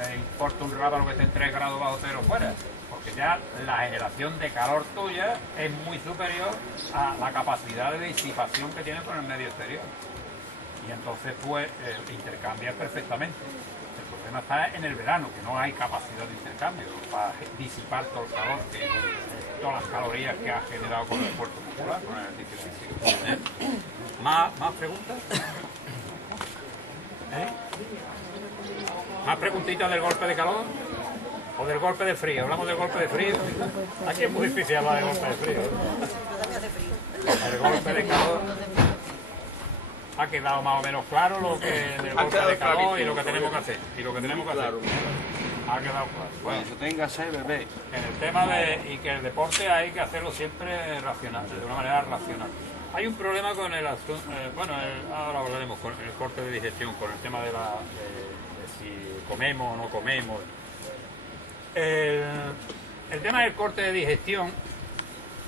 te importa un rábano que esté en 3 grados bajo cero fuera. Porque ya la generación de calor tuya es muy superior a la capacidad de disipación que tienes con el medio exterior. Y entonces pues intercambias perfectamente. El problema está en el verano, que no hay capacidad de intercambio para disipar todo el calor, todas las calorías que ha generado con el esfuerzo muscular, con el ejercicio físico. ¿Más preguntas? ¿Más preguntitas del golpe de calor? ¿O del golpe de frío? ¿Hablamos del golpe de frío? Aquí es muy difícil hablar de golpe de frío. El golpe de calor ha quedado más o menos claro lo que el golpe de calor y lo que tenemos que hacer. Ha quedado claro. Bueno, Cuando tenga sed, bebé. en el tema y que el deporte hay que hacerlo siempre racional, de una manera racional. Hay un problema con el asunto, ahora hablaremos con el corte de digestión, con el tema de si comemos o no comemos. El tema del corte de digestión,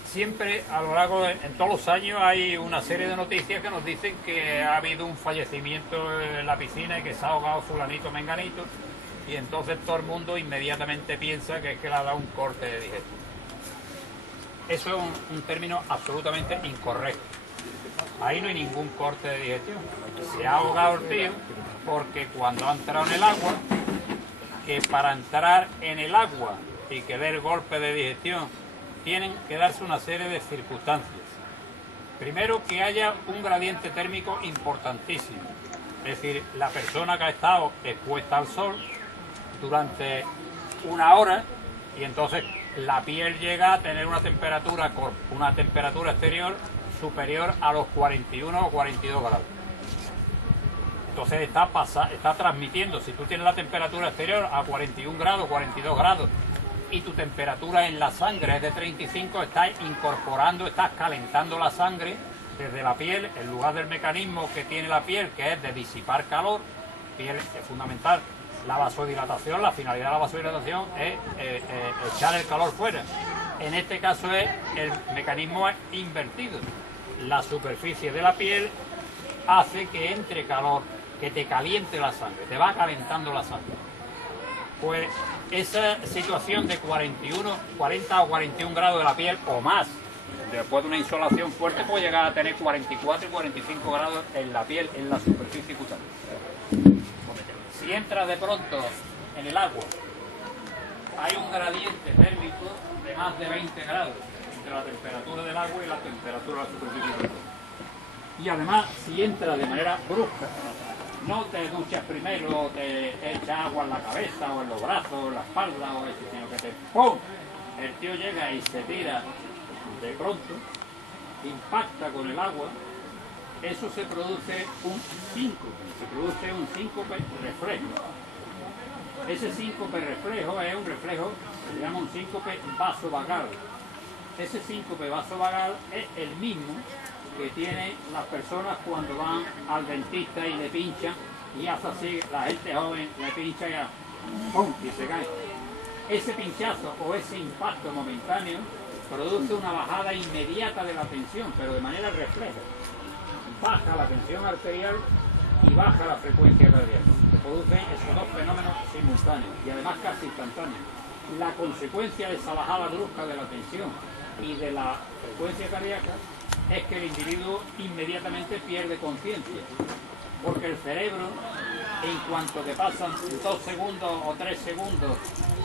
siempre a lo largo en todos los años hay una serie de noticias que nos dicen que ha habido un fallecimiento en la piscina y que se ha ahogado fulanito menganito, y entonces todo el mundo inmediatamente piensa que es que le ha dado un corte de digestión. Eso es un término absolutamente incorrecto. Ahí no hay ningún corte de digestión. Se ha ahogado el tío porque cuando ha entrado en el agua, que para entrar en el agua y que dé el golpe de digestión, tienen que darse una serie de circunstancias. Primero, que haya un gradiente térmico importantísimo. Es decir, la persona que ha estado expuesta al sol durante una hora y entonces la piel llega a tener una temperatura exterior superior a los 41 o 42 grados. Entonces está transmitiendo, si tú tienes la temperatura exterior a 41 grados, 42 grados y tu temperatura en la sangre es de 35, estás incorporando, estás calentando la sangre desde la piel, en lugar del mecanismo que tiene la piel, que es de disipar calor. Piel es fundamental. La vasodilatación, la finalidad de la vasodilatación es echar el calor fuera. En este caso el mecanismo es invertido. La superficie de la piel hace que entre calor, que te caliente la sangre, te va calentando la sangre. Pues esa situación de 40 o 41 grados de la piel o más, después de una insolación fuerte, puede llegar a tener 44 y 45 grados en la piel, en la superficie cutánea. Si entra de pronto en el agua, hay un gradiente térmico de más de 20 grados entre la temperatura del agua y la temperatura de la superficie cutánea. Y además, si entra de manera brusca, no te duchas primero, te echas agua en la cabeza o en los brazos, en la espalda o eso, sino que te ¡pum! El tío llega y se tira de pronto, impacta con el agua, eso se produce un síncope reflejo. Ese síncope reflejo es un reflejo, se llama un síncope vasovagal. Ese síncope vasovagal es el mismo que tienen las personas cuando van al dentista y le pinchan y hace así, la gente joven le pincha y ¡pum! Y se cae. Ese pinchazo o ese impacto momentáneo produce una bajada inmediata de la tensión, pero de manera refleja. Baja la tensión arterial y baja la frecuencia cardíaca. Se producen esos dos fenómenos simultáneos y además casi instantáneos. La consecuencia de esa bajada brusca de la tensión y de la frecuencia cardíaca es que el individuo inmediatamente pierde conciencia, porque el cerebro, en cuanto que pasan 2 segundos o 3 segundos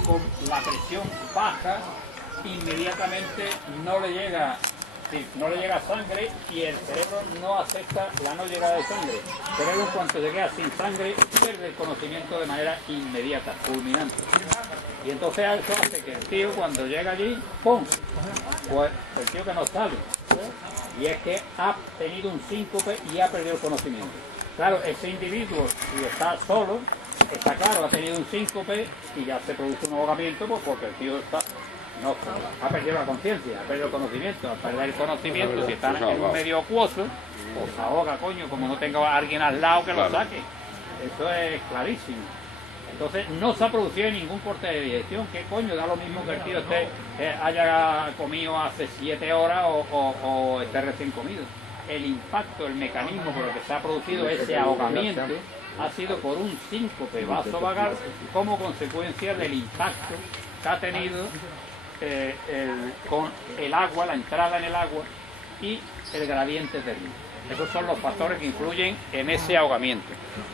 con la presión baja, inmediatamente no le llega sangre y el cerebro no acepta la no llegada de sangre. El cerebro, en cuanto se queda sin sangre, pierde el conocimiento de manera inmediata, fulminante. Y entonces eso hace que el tío, cuando llega allí, ¡pum! Pues el tío que no sale. Y es que ha tenido un síncope y ha perdido el conocimiento. Claro, ese individuo, si está solo, está claro, ha tenido un síncope y ya se produce un ahogamiento, pues porque el tío ha perdido la conciencia, ha perdido el conocimiento. Al perder el conocimiento, si está en un medio acuoso, pues se ahoga, coño, como no tenga a alguien al lado que lo saque. Eso es clarísimo. Entonces no se ha producido ningún corte de digestión. ¿Qué coño? Da lo mismo que el tío haya comido hace 7 horas o esté recién comido. El impacto, el mecanismo por el que se ha producido ese ahogamiento ha sido por un síncope vasovagal como consecuencia del impacto que ha tenido con el agua, la entrada en el agua y el gradiente térmico. Esos son los factores que influyen en ese ahogamiento.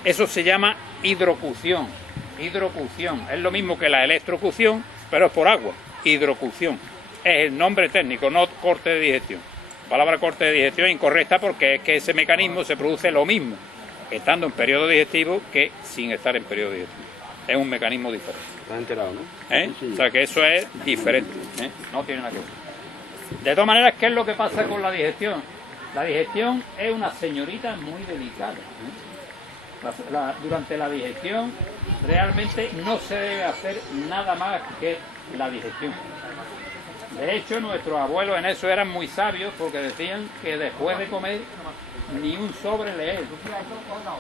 Eso se llama hidrocución. Hidrocución es lo mismo que la electrocución, pero es por agua. Hidrocución es el nombre técnico, no corte de digestión. La palabra corte de digestión es incorrecta porque es que ese mecanismo se produce lo mismo estando en periodo digestivo que sin estar en periodo digestivo. Es un mecanismo diferente. ¿Te has enterado, no? O sea que eso es diferente, no tiene nada que ver. De todas maneras, ¿qué es lo que pasa con la digestión? La digestión es una señorita muy delicada. Durante la digestión realmente no se debe hacer nada más que la digestión. De hecho, nuestros abuelos en eso eran muy sabios porque decían que después de comer ni un sobre leer,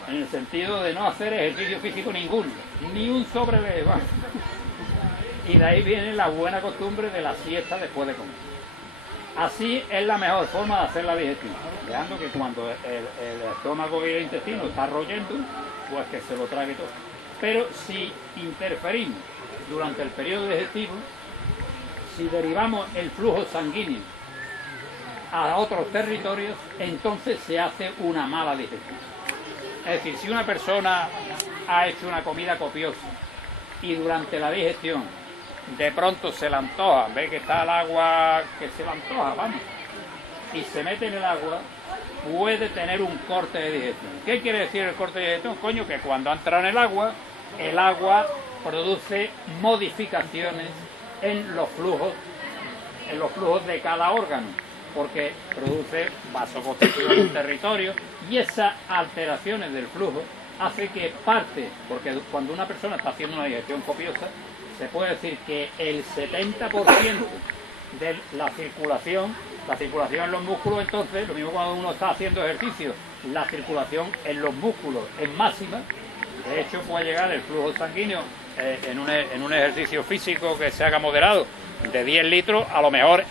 en el sentido de no hacer ejercicio físico ninguno, ni un sobre leer. Y de ahí viene la buena costumbre de la siesta después de comer. Así es la mejor forma de hacer la digestión, dejando que cuando el estómago y el intestino está royendo, pues que se lo trague todo. Pero si interferimos durante el periodo digestivo, si derivamos el flujo sanguíneo a otros territorios, entonces se hace una mala digestión. Es decir, si una persona ha hecho una comida copiosa y durante la digestión de pronto se le antoja, ve que está el agua que se le antoja, vamos, y se mete en el agua, puede tener un corte de digestión. ¿Qué quiere decir el corte de digestión? Coño, que cuando entra en el agua produce modificaciones en los flujos de cada órgano, porque produce vasoconstricción en territorio, y esas alteraciones del flujo hace que parte, porque cuando una persona está haciendo una digestión copiosa, se puede decir que el 70% de la circulación en los músculos, entonces, lo mismo cuando uno está haciendo ejercicio, la circulación en los músculos es máxima. De hecho, puede llegar el flujo sanguíneo en un ejercicio físico que se haga moderado de 10 litros, a lo mejor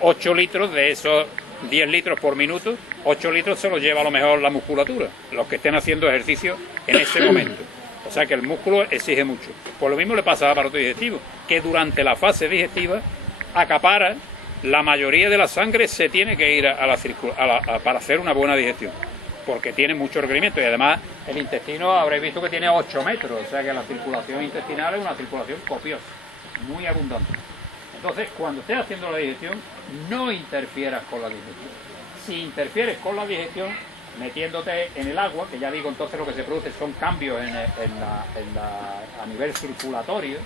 8 litros de esos 10 litros por minuto, 8 litros se los lleva a lo mejor la musculatura, los que estén haciendo ejercicio en ese momento. O sea que el músculo exige mucho. Pues lo mismo le pasa al aparato digestivo, que durante la fase digestiva acapara la mayoría de la sangre, se tiene que ir para hacer una buena digestión, porque tiene mucho requerimiento, y además el intestino habréis visto que tiene 8 metros, o sea que la circulación intestinal es una circulación copiosa, muy abundante. Entonces, cuando estés haciendo la digestión, no interfieras con la digestión. Si interfieres con la digestión, metiéndote en el agua, que ya digo, entonces lo que se produce son cambios a nivel circulatorio,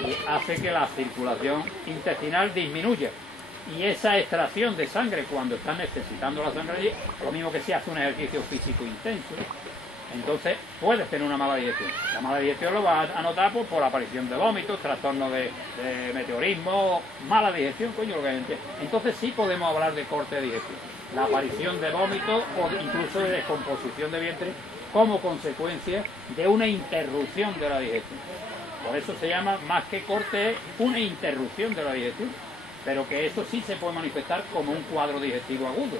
y hace que la circulación intestinal disminuya. Y esa extracción de sangre, cuando estás necesitando la sangre allí, lo mismo que si hace un ejercicio físico intenso, entonces puedes tener una mala digestión. La mala digestión lo vas a notar por la aparición de vómitos, trastornos de meteorismo, mala digestión, coño, lo que entiendo. Entonces sí podemos hablar de corte de digestión. La aparición de vómitos o incluso de descomposición de vientre como consecuencia de una interrupción de la digestión. Por eso se llama, más que corte, una interrupción de la digestión. Pero que eso sí se puede manifestar como un cuadro digestivo agudo,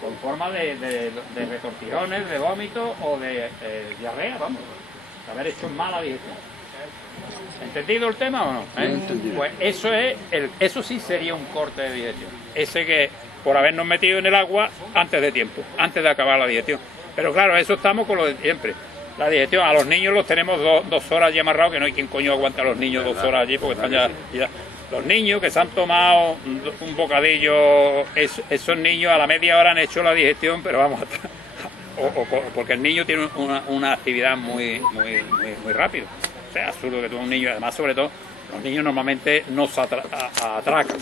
con forma de retortijones, de vómitos o de diarrea, vamos, de haber hecho mala digestión. ¿Entendido el tema o no? Pues eso sí sería un corte de digestión. Ese que por habernos metido en el agua antes de tiempo, antes de acabar la digestión. Pero claro, eso estamos con lo de siempre. La digestión, a los niños los tenemos 2 horas allí amarrados, que no hay quien coño aguanta a los niños 2 horas allí porque están ya. Los niños que se han tomado un bocadillo, esos niños a la media hora han hecho la digestión, pero vamos, porque el niño tiene una actividad muy rápida. O sea, es absurdo que tú un niño, además sobre todo, los niños normalmente no se atracan.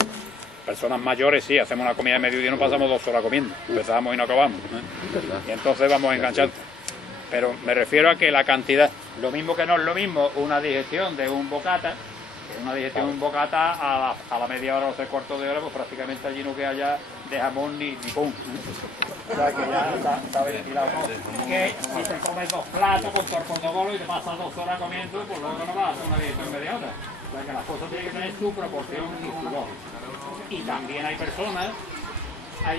Personas mayores sí, hacemos una comida de mediodía y no pasamos 2 horas comiendo, empezamos y no acabamos, y entonces vamos enganchando. Pero me refiero a que la cantidad, lo mismo que no es lo mismo una digestión de un bocata, una digestión de un bocata a la media hora o 3/4 de hora, pues prácticamente allí no queda ya de jamón ni pum. O sea que ya está ventilado. Que si te comes 2 platos con protocolo y te pasas 2 horas comiendo, pues luego no vas a hacer una digestión en media hora. O sea que las cosas tienen que tener su proporción y su lógica. Y también hay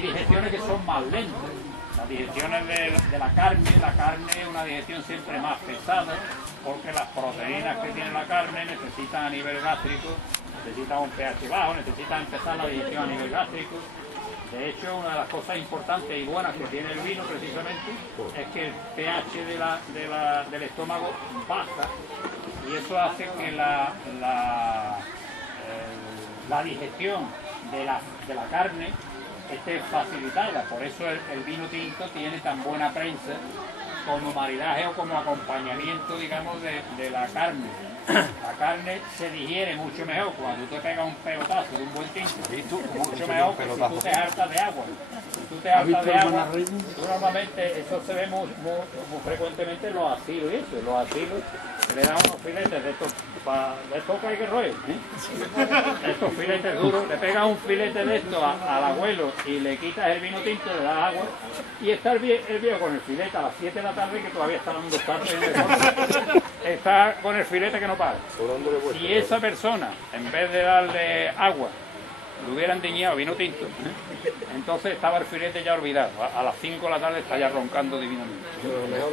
digestiones que son más lentas. Las digestiones de la carne es una digestión siempre más pesada, porque las proteínas que tiene la carne necesitan a nivel gástrico, necesitan un pH bajo, necesitan empezar la digestión a nivel gástrico. De hecho, una de las cosas importantes y buenas que tiene el vino precisamente es que el pH del estómago baja, y eso hace que la digestión de la carne esté facilitada. Por eso el vino tinto tiene tan buena prensa como maridaje o como acompañamiento, digamos, de la carne. La carne se digiere mucho mejor cuando tú te pegas un pelotazo de un buen tinto, mucho mejor que si tú te hartas de agua. Si tú te hartas de agua, tú normalmente, eso se ve muy frecuentemente en los asilos y eso. En los asilos se le dan unos filetes de estos que hay que roer, estos filetes duros, le pegas un filete de estos al abuelo y le quitas el vino tinto, le das agua, y está el viejo con el filete a las 7 de la tarde, que todavía está dando tarde en el corte, está con el filete que no para. Si esa persona, en vez de darle agua, le hubieran diñado vino tinto, entonces estaba el filete ya olvidado. A las 5 de la tarde está ya roncando divinamente.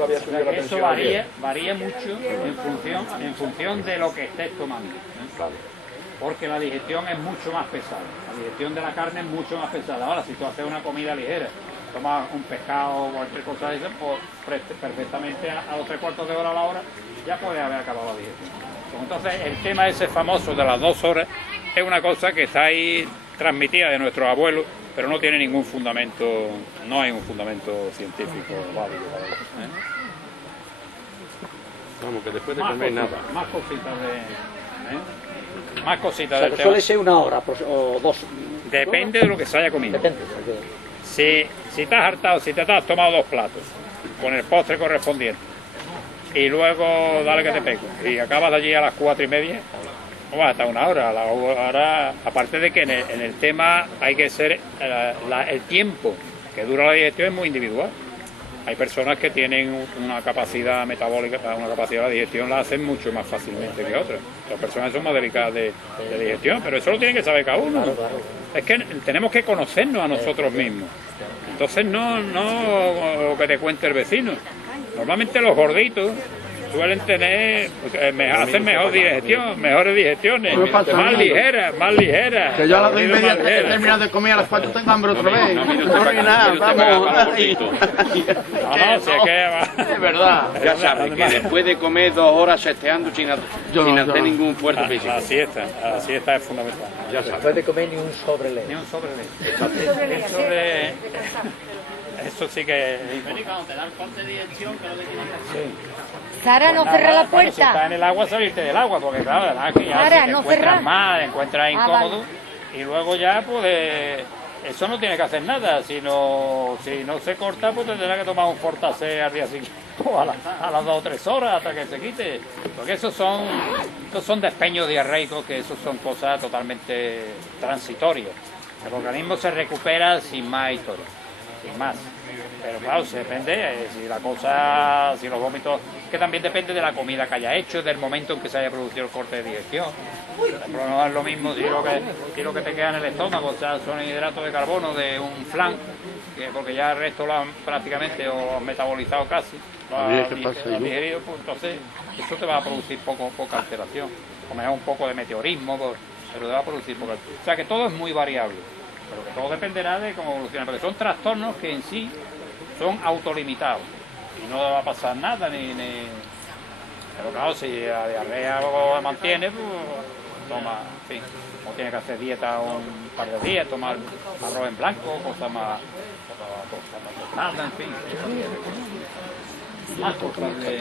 O sea que eso varía mucho en función de lo que estés tomando. Porque la digestión es mucho más pesada. La digestión de la carne es mucho más pesada. Ahora, si tú haces una comida ligera, tomas un pescado o cualquier cosa de eso, pues perfectamente a los 3/4 de hora a la hora ya puedes haber acabado la digestión. Entonces el tema ese famoso de las 2 horas es una cosa que está ahí transmitida de nuestros abuelos, pero no tiene ningún fundamento, no hay un fundamento científico válido para eso, ¿eh? Vamos, que después de comer nada. Más cositas de... Más cositas O sea, del que tema. suele ser 1 hora o 2. Depende de lo que se haya comido. Depende. Si te has hartado, si te has tomado 2 platos con el postre correspondiente y luego dale que te pego y acabas allí a las 4:30, no vas a estar 1 hora. Ahora, aparte de que en el tema hay que ser el tiempo que dura la digestión es muy individual. Hay personas que tienen una capacidad metabólica, una capacidad de digestión la hacen mucho más fácilmente que otras. Las personas son más delicadas de digestión, pero eso lo tiene que saber cada uno. Es que tenemos que conocernos a nosotros mismos. Entonces no lo que te cuente el vecino. Normalmente los gorditos suelen tener, hacen mejores digestiones, más ligeras. Que yo a las 2:30 he terminado de comer, a las 4 tengo hambre otra vez. No ni nada, vamos. Es verdad. Ya sabes que después de comer 2 horas sesteando sin hacer ningún esfuerzo físico. La siesta es fundamental. Ya sabes. Después de comer ni un sobre leche. Ni un sobre leche. Eso sí que... Cuando te dan corte de digestión, que es lo que tienes que hacer. Sara, no cerrar la Bueno, si estás puerta. en el agua, salirte del agua, porque claro, aquí ya Sara, si te no encuentras cerrar. mal, te encuentras incómodo, vale. y luego ya, pues, eso no tiene que hacer nada, si no se corta, pues tendrá que tomar un Fortacé al día siguiente, o a las 2 o 3 horas hasta que se quite, porque esos son despeños diarreicos, que esos son cosas totalmente transitorias. El organismo se recupera sin más historia, sin más. Pero claro, se depende, si los vómitos, que también depende de la comida que haya hecho, del momento en que se haya producido el corte de digestión. Pero no es lo mismo si lo que te queda en el estómago, o sea, son hidratos de carbono de un flan, porque ya el resto lo han prácticamente o han metabolizado casi, lo han digerido, pues entonces eso te va a producir poca alteración. O mejor un poco de meteorismo, pero te va a producir poca alteración. O sea que todo es muy variable, pero que todo dependerá de cómo evolucione, porque son trastornos que en sí son autolimitados y no va a pasar nada pero claro, si la diarrea lo mantiene, pues toma, en fin, o tiene que hacer dieta un par de días, tomar arroz en blanco, cosas más nada, en fin, más cosas de...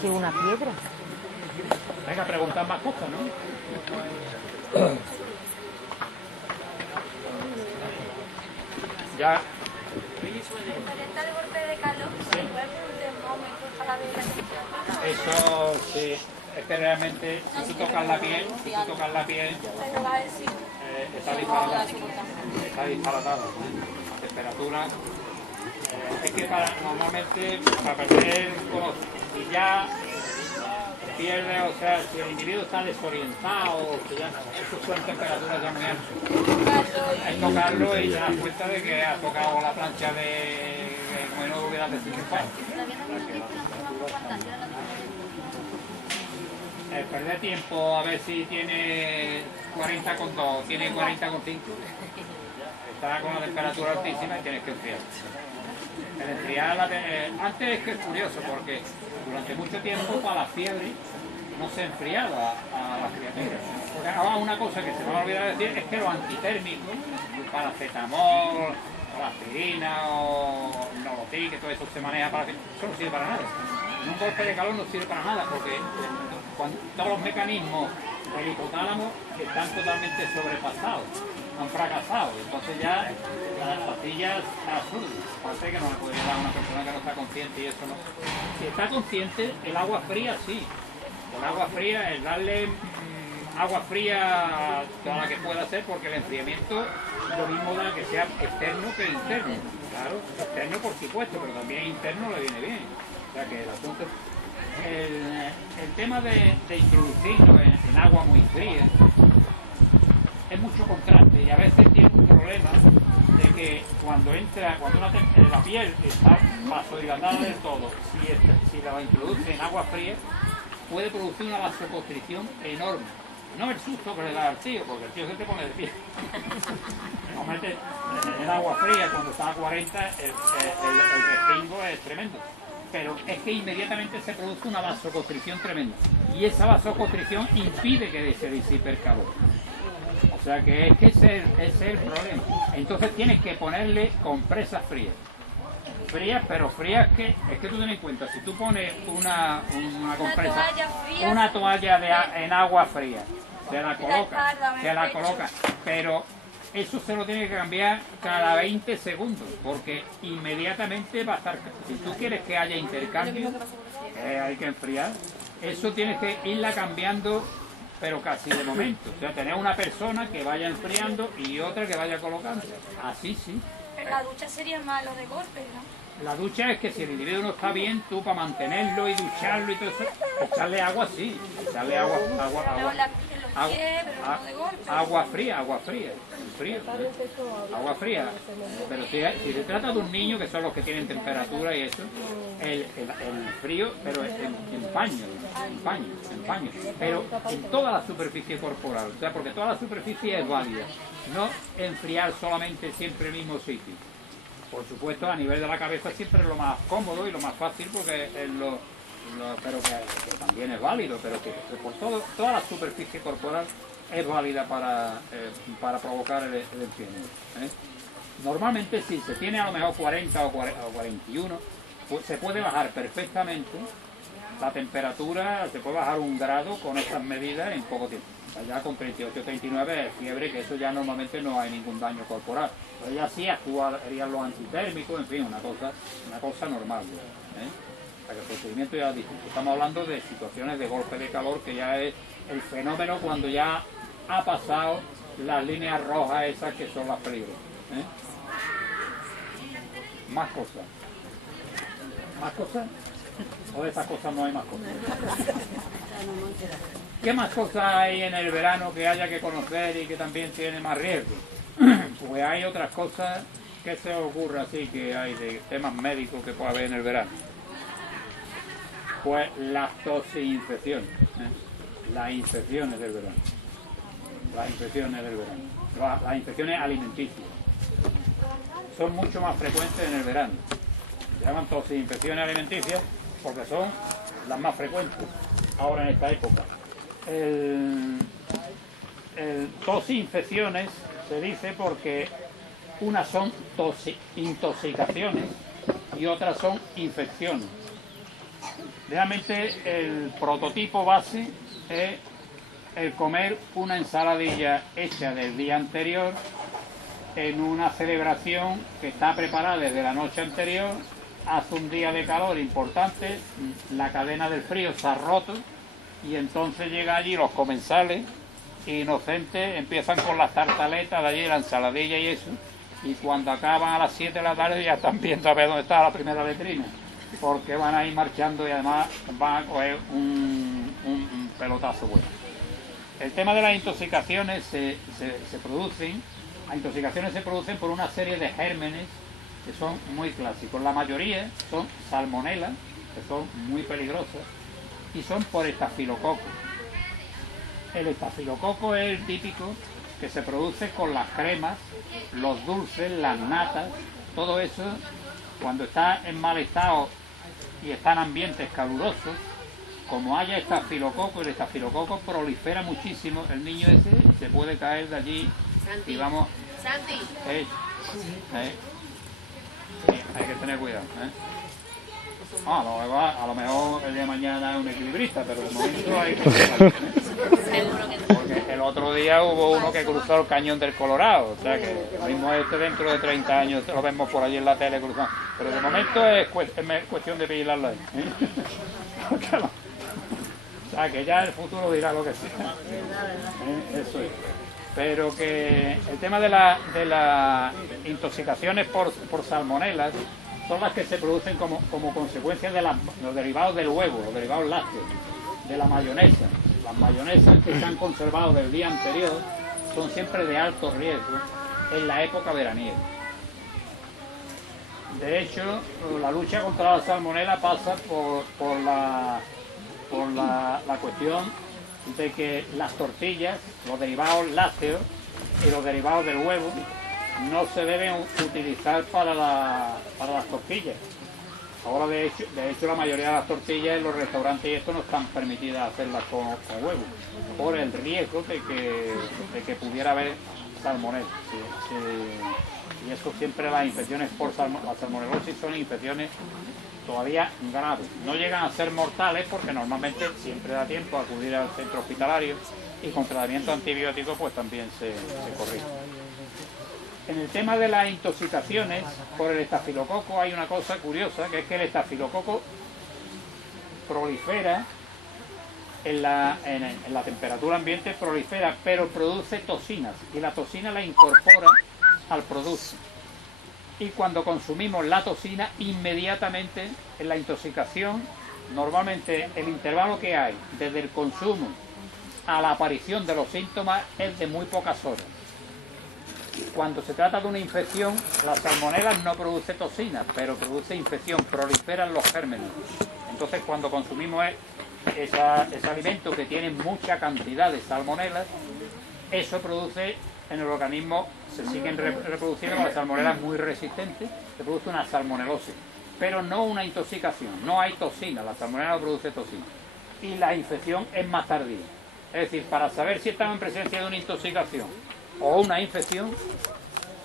Tiene una piedra. Venga, preguntar más cosas, ¿no? Ya. Eso sí, es que realmente si tú tocas la piel, está disparatada, la temperatura. Es que normalmente para perder si ya pierde, o sea, si el individuo está desorientado, que ya eso son temperaturas ya muy altas. Hay que tocarlo y te das cuenta de que ha tocado la plancha de como no hubiera desinfectado. Perder tiempo a ver si tiene 40,2, tiene 40,5. Está con la temperatura altísima y tienes que enfriar. El enfriar antes es que es curioso porque durante mucho tiempo para la fiebre no se enfriaba a las criaturas. Porque ahora una cosa que se me ha olvidado decir es que los antitérmicos, paracetamol, o la aspirina o Nolotil, que todo eso se maneja para eso no sirve para nada. En un golpe de calor no sirve para nada porque todos los mecanismos del hipotálamo están totalmente sobrepasados, han fracasado, entonces ya las pastillas es absurdo, parece que no le podría dar a una persona que no está consciente y eso no. Si está consciente, el agua fría sí, el agua fría, el darle agua fría toda la que pueda hacer, porque el enfriamiento lo mismo da que sea externo que interno, claro, externo por supuesto, pero también interno le viene bien, o sea que el asunto el tema de introducirlo en agua muy fría es mucho contraste y a veces tiene un problema de que cuando la piel está vasodilatada del todo, si la introduce en agua fría puede producir una vasoconstricción enorme. No el susto que le da al tío, porque el tío se te pone de pie. Normalmente en el agua fría cuando está a 40 el respingo es tremendo. pero es que inmediatamente se produce una vasoconstricción tremenda. Y esa vasoconstricción impide que se disipe el calor. O sea que ese es el problema. Entonces tienes que ponerle compresas frías. Frías, pero frías que, es que tú ten en cuenta, si tú pones una compresa, una toalla en agua fría, se la coloca, pero eso se lo tiene que cambiar cada 20 segundos, porque inmediatamente va a estar, si tú quieres que haya intercambio, hay que enfriar, eso tienes que irla cambiando, pero casi de momento, o sea, tener una persona que vaya enfriando y otra que vaya colocando, así sí. Pero la ducha sería malo de golpe, ¿no? La ducha es que si el individuo no está bien, tú para mantenerlo y ducharlo y todo eso, echarle agua sí, echarle agua fría, agua fría. Pero si se trata de un niño, que son los que tienen temperatura y eso, el frío, pero en paño, pero en toda la superficie corporal, o sea, porque toda la superficie es válida, no enfriar solamente siempre el mismo sitio. Por supuesto, a nivel de la cabeza siempre es lo más cómodo y lo más fácil, porque es pero que también es válido, pero que por toda la superficie corporal es válida para provocar el enfriamiento. Normalmente, si se tiene a lo mejor 40 o 41, pues se puede bajar perfectamente la temperatura, se puede bajar 1 grado con estas medidas en poco tiempo. Ya con 38 39 fiebre, que eso ya normalmente no hay ningún daño corporal. Pero ya sí actuarían los antitérmicos, en fin, una cosa normal. O sea, que el procedimiento ya es distinto. Estamos hablando de situaciones de golpe de calor, que ya es el fenómeno cuando ya ha pasado las líneas rojas esas que son las peligrosas. Más cosas. ¿Más cosas? ¿O de esas cosas no hay más cosas? ¿Qué más cosas hay en el verano que haya que conocer y que también tiene más riesgo? Pues hay otras cosas que se ocurre así, que hay de temas médicos que puede haber en el verano. Pues las toxinfecciones, las infecciones del verano. Las infecciones alimenticias son mucho más frecuentes en el verano. Se llaman toxinfecciones alimenticias porque son las más frecuentes ahora en esta época. Toxinfecciones se dice porque unas son intoxicaciones y otras son infecciones. Realmente el prototipo base es el comer una ensaladilla hecha del día anterior en una celebración que está preparada desde la noche anterior, hace un día de calor importante, la cadena del frío se ha roto y entonces llega allí los comensales inocentes, empiezan con las tartaletas de allí, la ensaladilla y eso, y cuando acaban a las 7 de la tarde ya están viendo a ver dónde está la primera letrina, porque van a ir marchando y además van a coger un pelotazo bueno. El tema de las intoxicaciones se producen, las intoxicaciones se producen por una serie de gérmenes que son muy clásicos. La mayoría son salmonela, que son muy peligrosas, y son por estafilococo. El estafilococo es el típico que se produce con las cremas, los dulces, las natas, todo eso, cuando está en mal estado y está en ambientes calurosos, como haya estafilococo, el estafilococo prolifera muchísimo, el niño ese se puede caer de allí y vamos... Santi. Hay que tener cuidado. A lo mejor el día de mañana es un equilibrista, pero de momento hay que tener porque el otro día hubo uno que cruzó el cañón del Colorado, o sea que lo mismo dentro de 30 años lo vemos por allí en la tele cruzando, pero de momento es cuestión de vigilarlo ahí. O sea que ya el futuro dirá lo que sea. Eso es. Pero que el tema de las intoxicaciones por salmonelas son las que se producen como consecuencia de los derivados del huevo, los derivados lácteos, de la mayonesa. Las mayonesas que se han conservado del día anterior son siempre de alto riesgo en la época veraniega. De hecho, la lucha contra la salmonela pasa por la cuestión de que las tortillas, los derivados lácteos y los derivados del huevo no se deben utilizar para las tortillas, Ahora de hecho la mayoría de las tortillas en los restaurantes y esto no están permitidas hacerlas con huevo, por el riesgo de que pudiera haber salmonela. Y eso siempre, las infecciones por la salmonelosis son infecciones todavía graves. No llegan a ser mortales porque normalmente siempre da tiempo a acudir al centro hospitalario y con tratamiento antibiótico pues también se corrige. En el tema de las intoxicaciones por el estafilococo hay una cosa curiosa, que es que el estafilococo prolifera en la temperatura ambiente, prolifera, pero produce toxinas y la toxina la incorpora al producto. Y cuando consumimos la toxina, inmediatamente en la intoxicación, normalmente el intervalo que hay desde el consumo a la aparición de los síntomas es de muy pocas horas. Cuando se trata de una infección, la salmonela no produce toxinas, pero produce infección, proliferan los gérmenes. Entonces, cuando consumimos ese alimento que tiene mucha cantidad de salmonelas, eso produce en el organismo, se siguen reproduciendo, la salmonela es muy resistente, se produce una salmonelosis, pero no una intoxicación, no hay toxina, la salmonela no produce toxina. Y la infección es más tardía. Es decir, para saber si estamos en presencia de una intoxicación o una infección,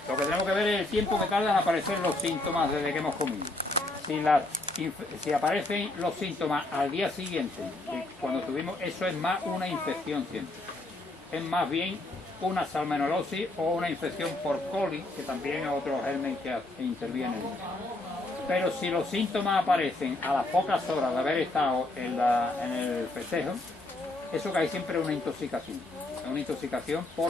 lo que tenemos que ver es el tiempo que tardan en aparecer los síntomas desde que hemos comido. Si aparecen los síntomas al día siguiente, cuando tuvimos, eso es más una infección siempre. Es más bien una salmonelosis o una infección por coli, que también es otro germen que interviene. Pero si los síntomas aparecen a las pocas horas de haber estado en el festejo, eso que hay siempre es una intoxicación por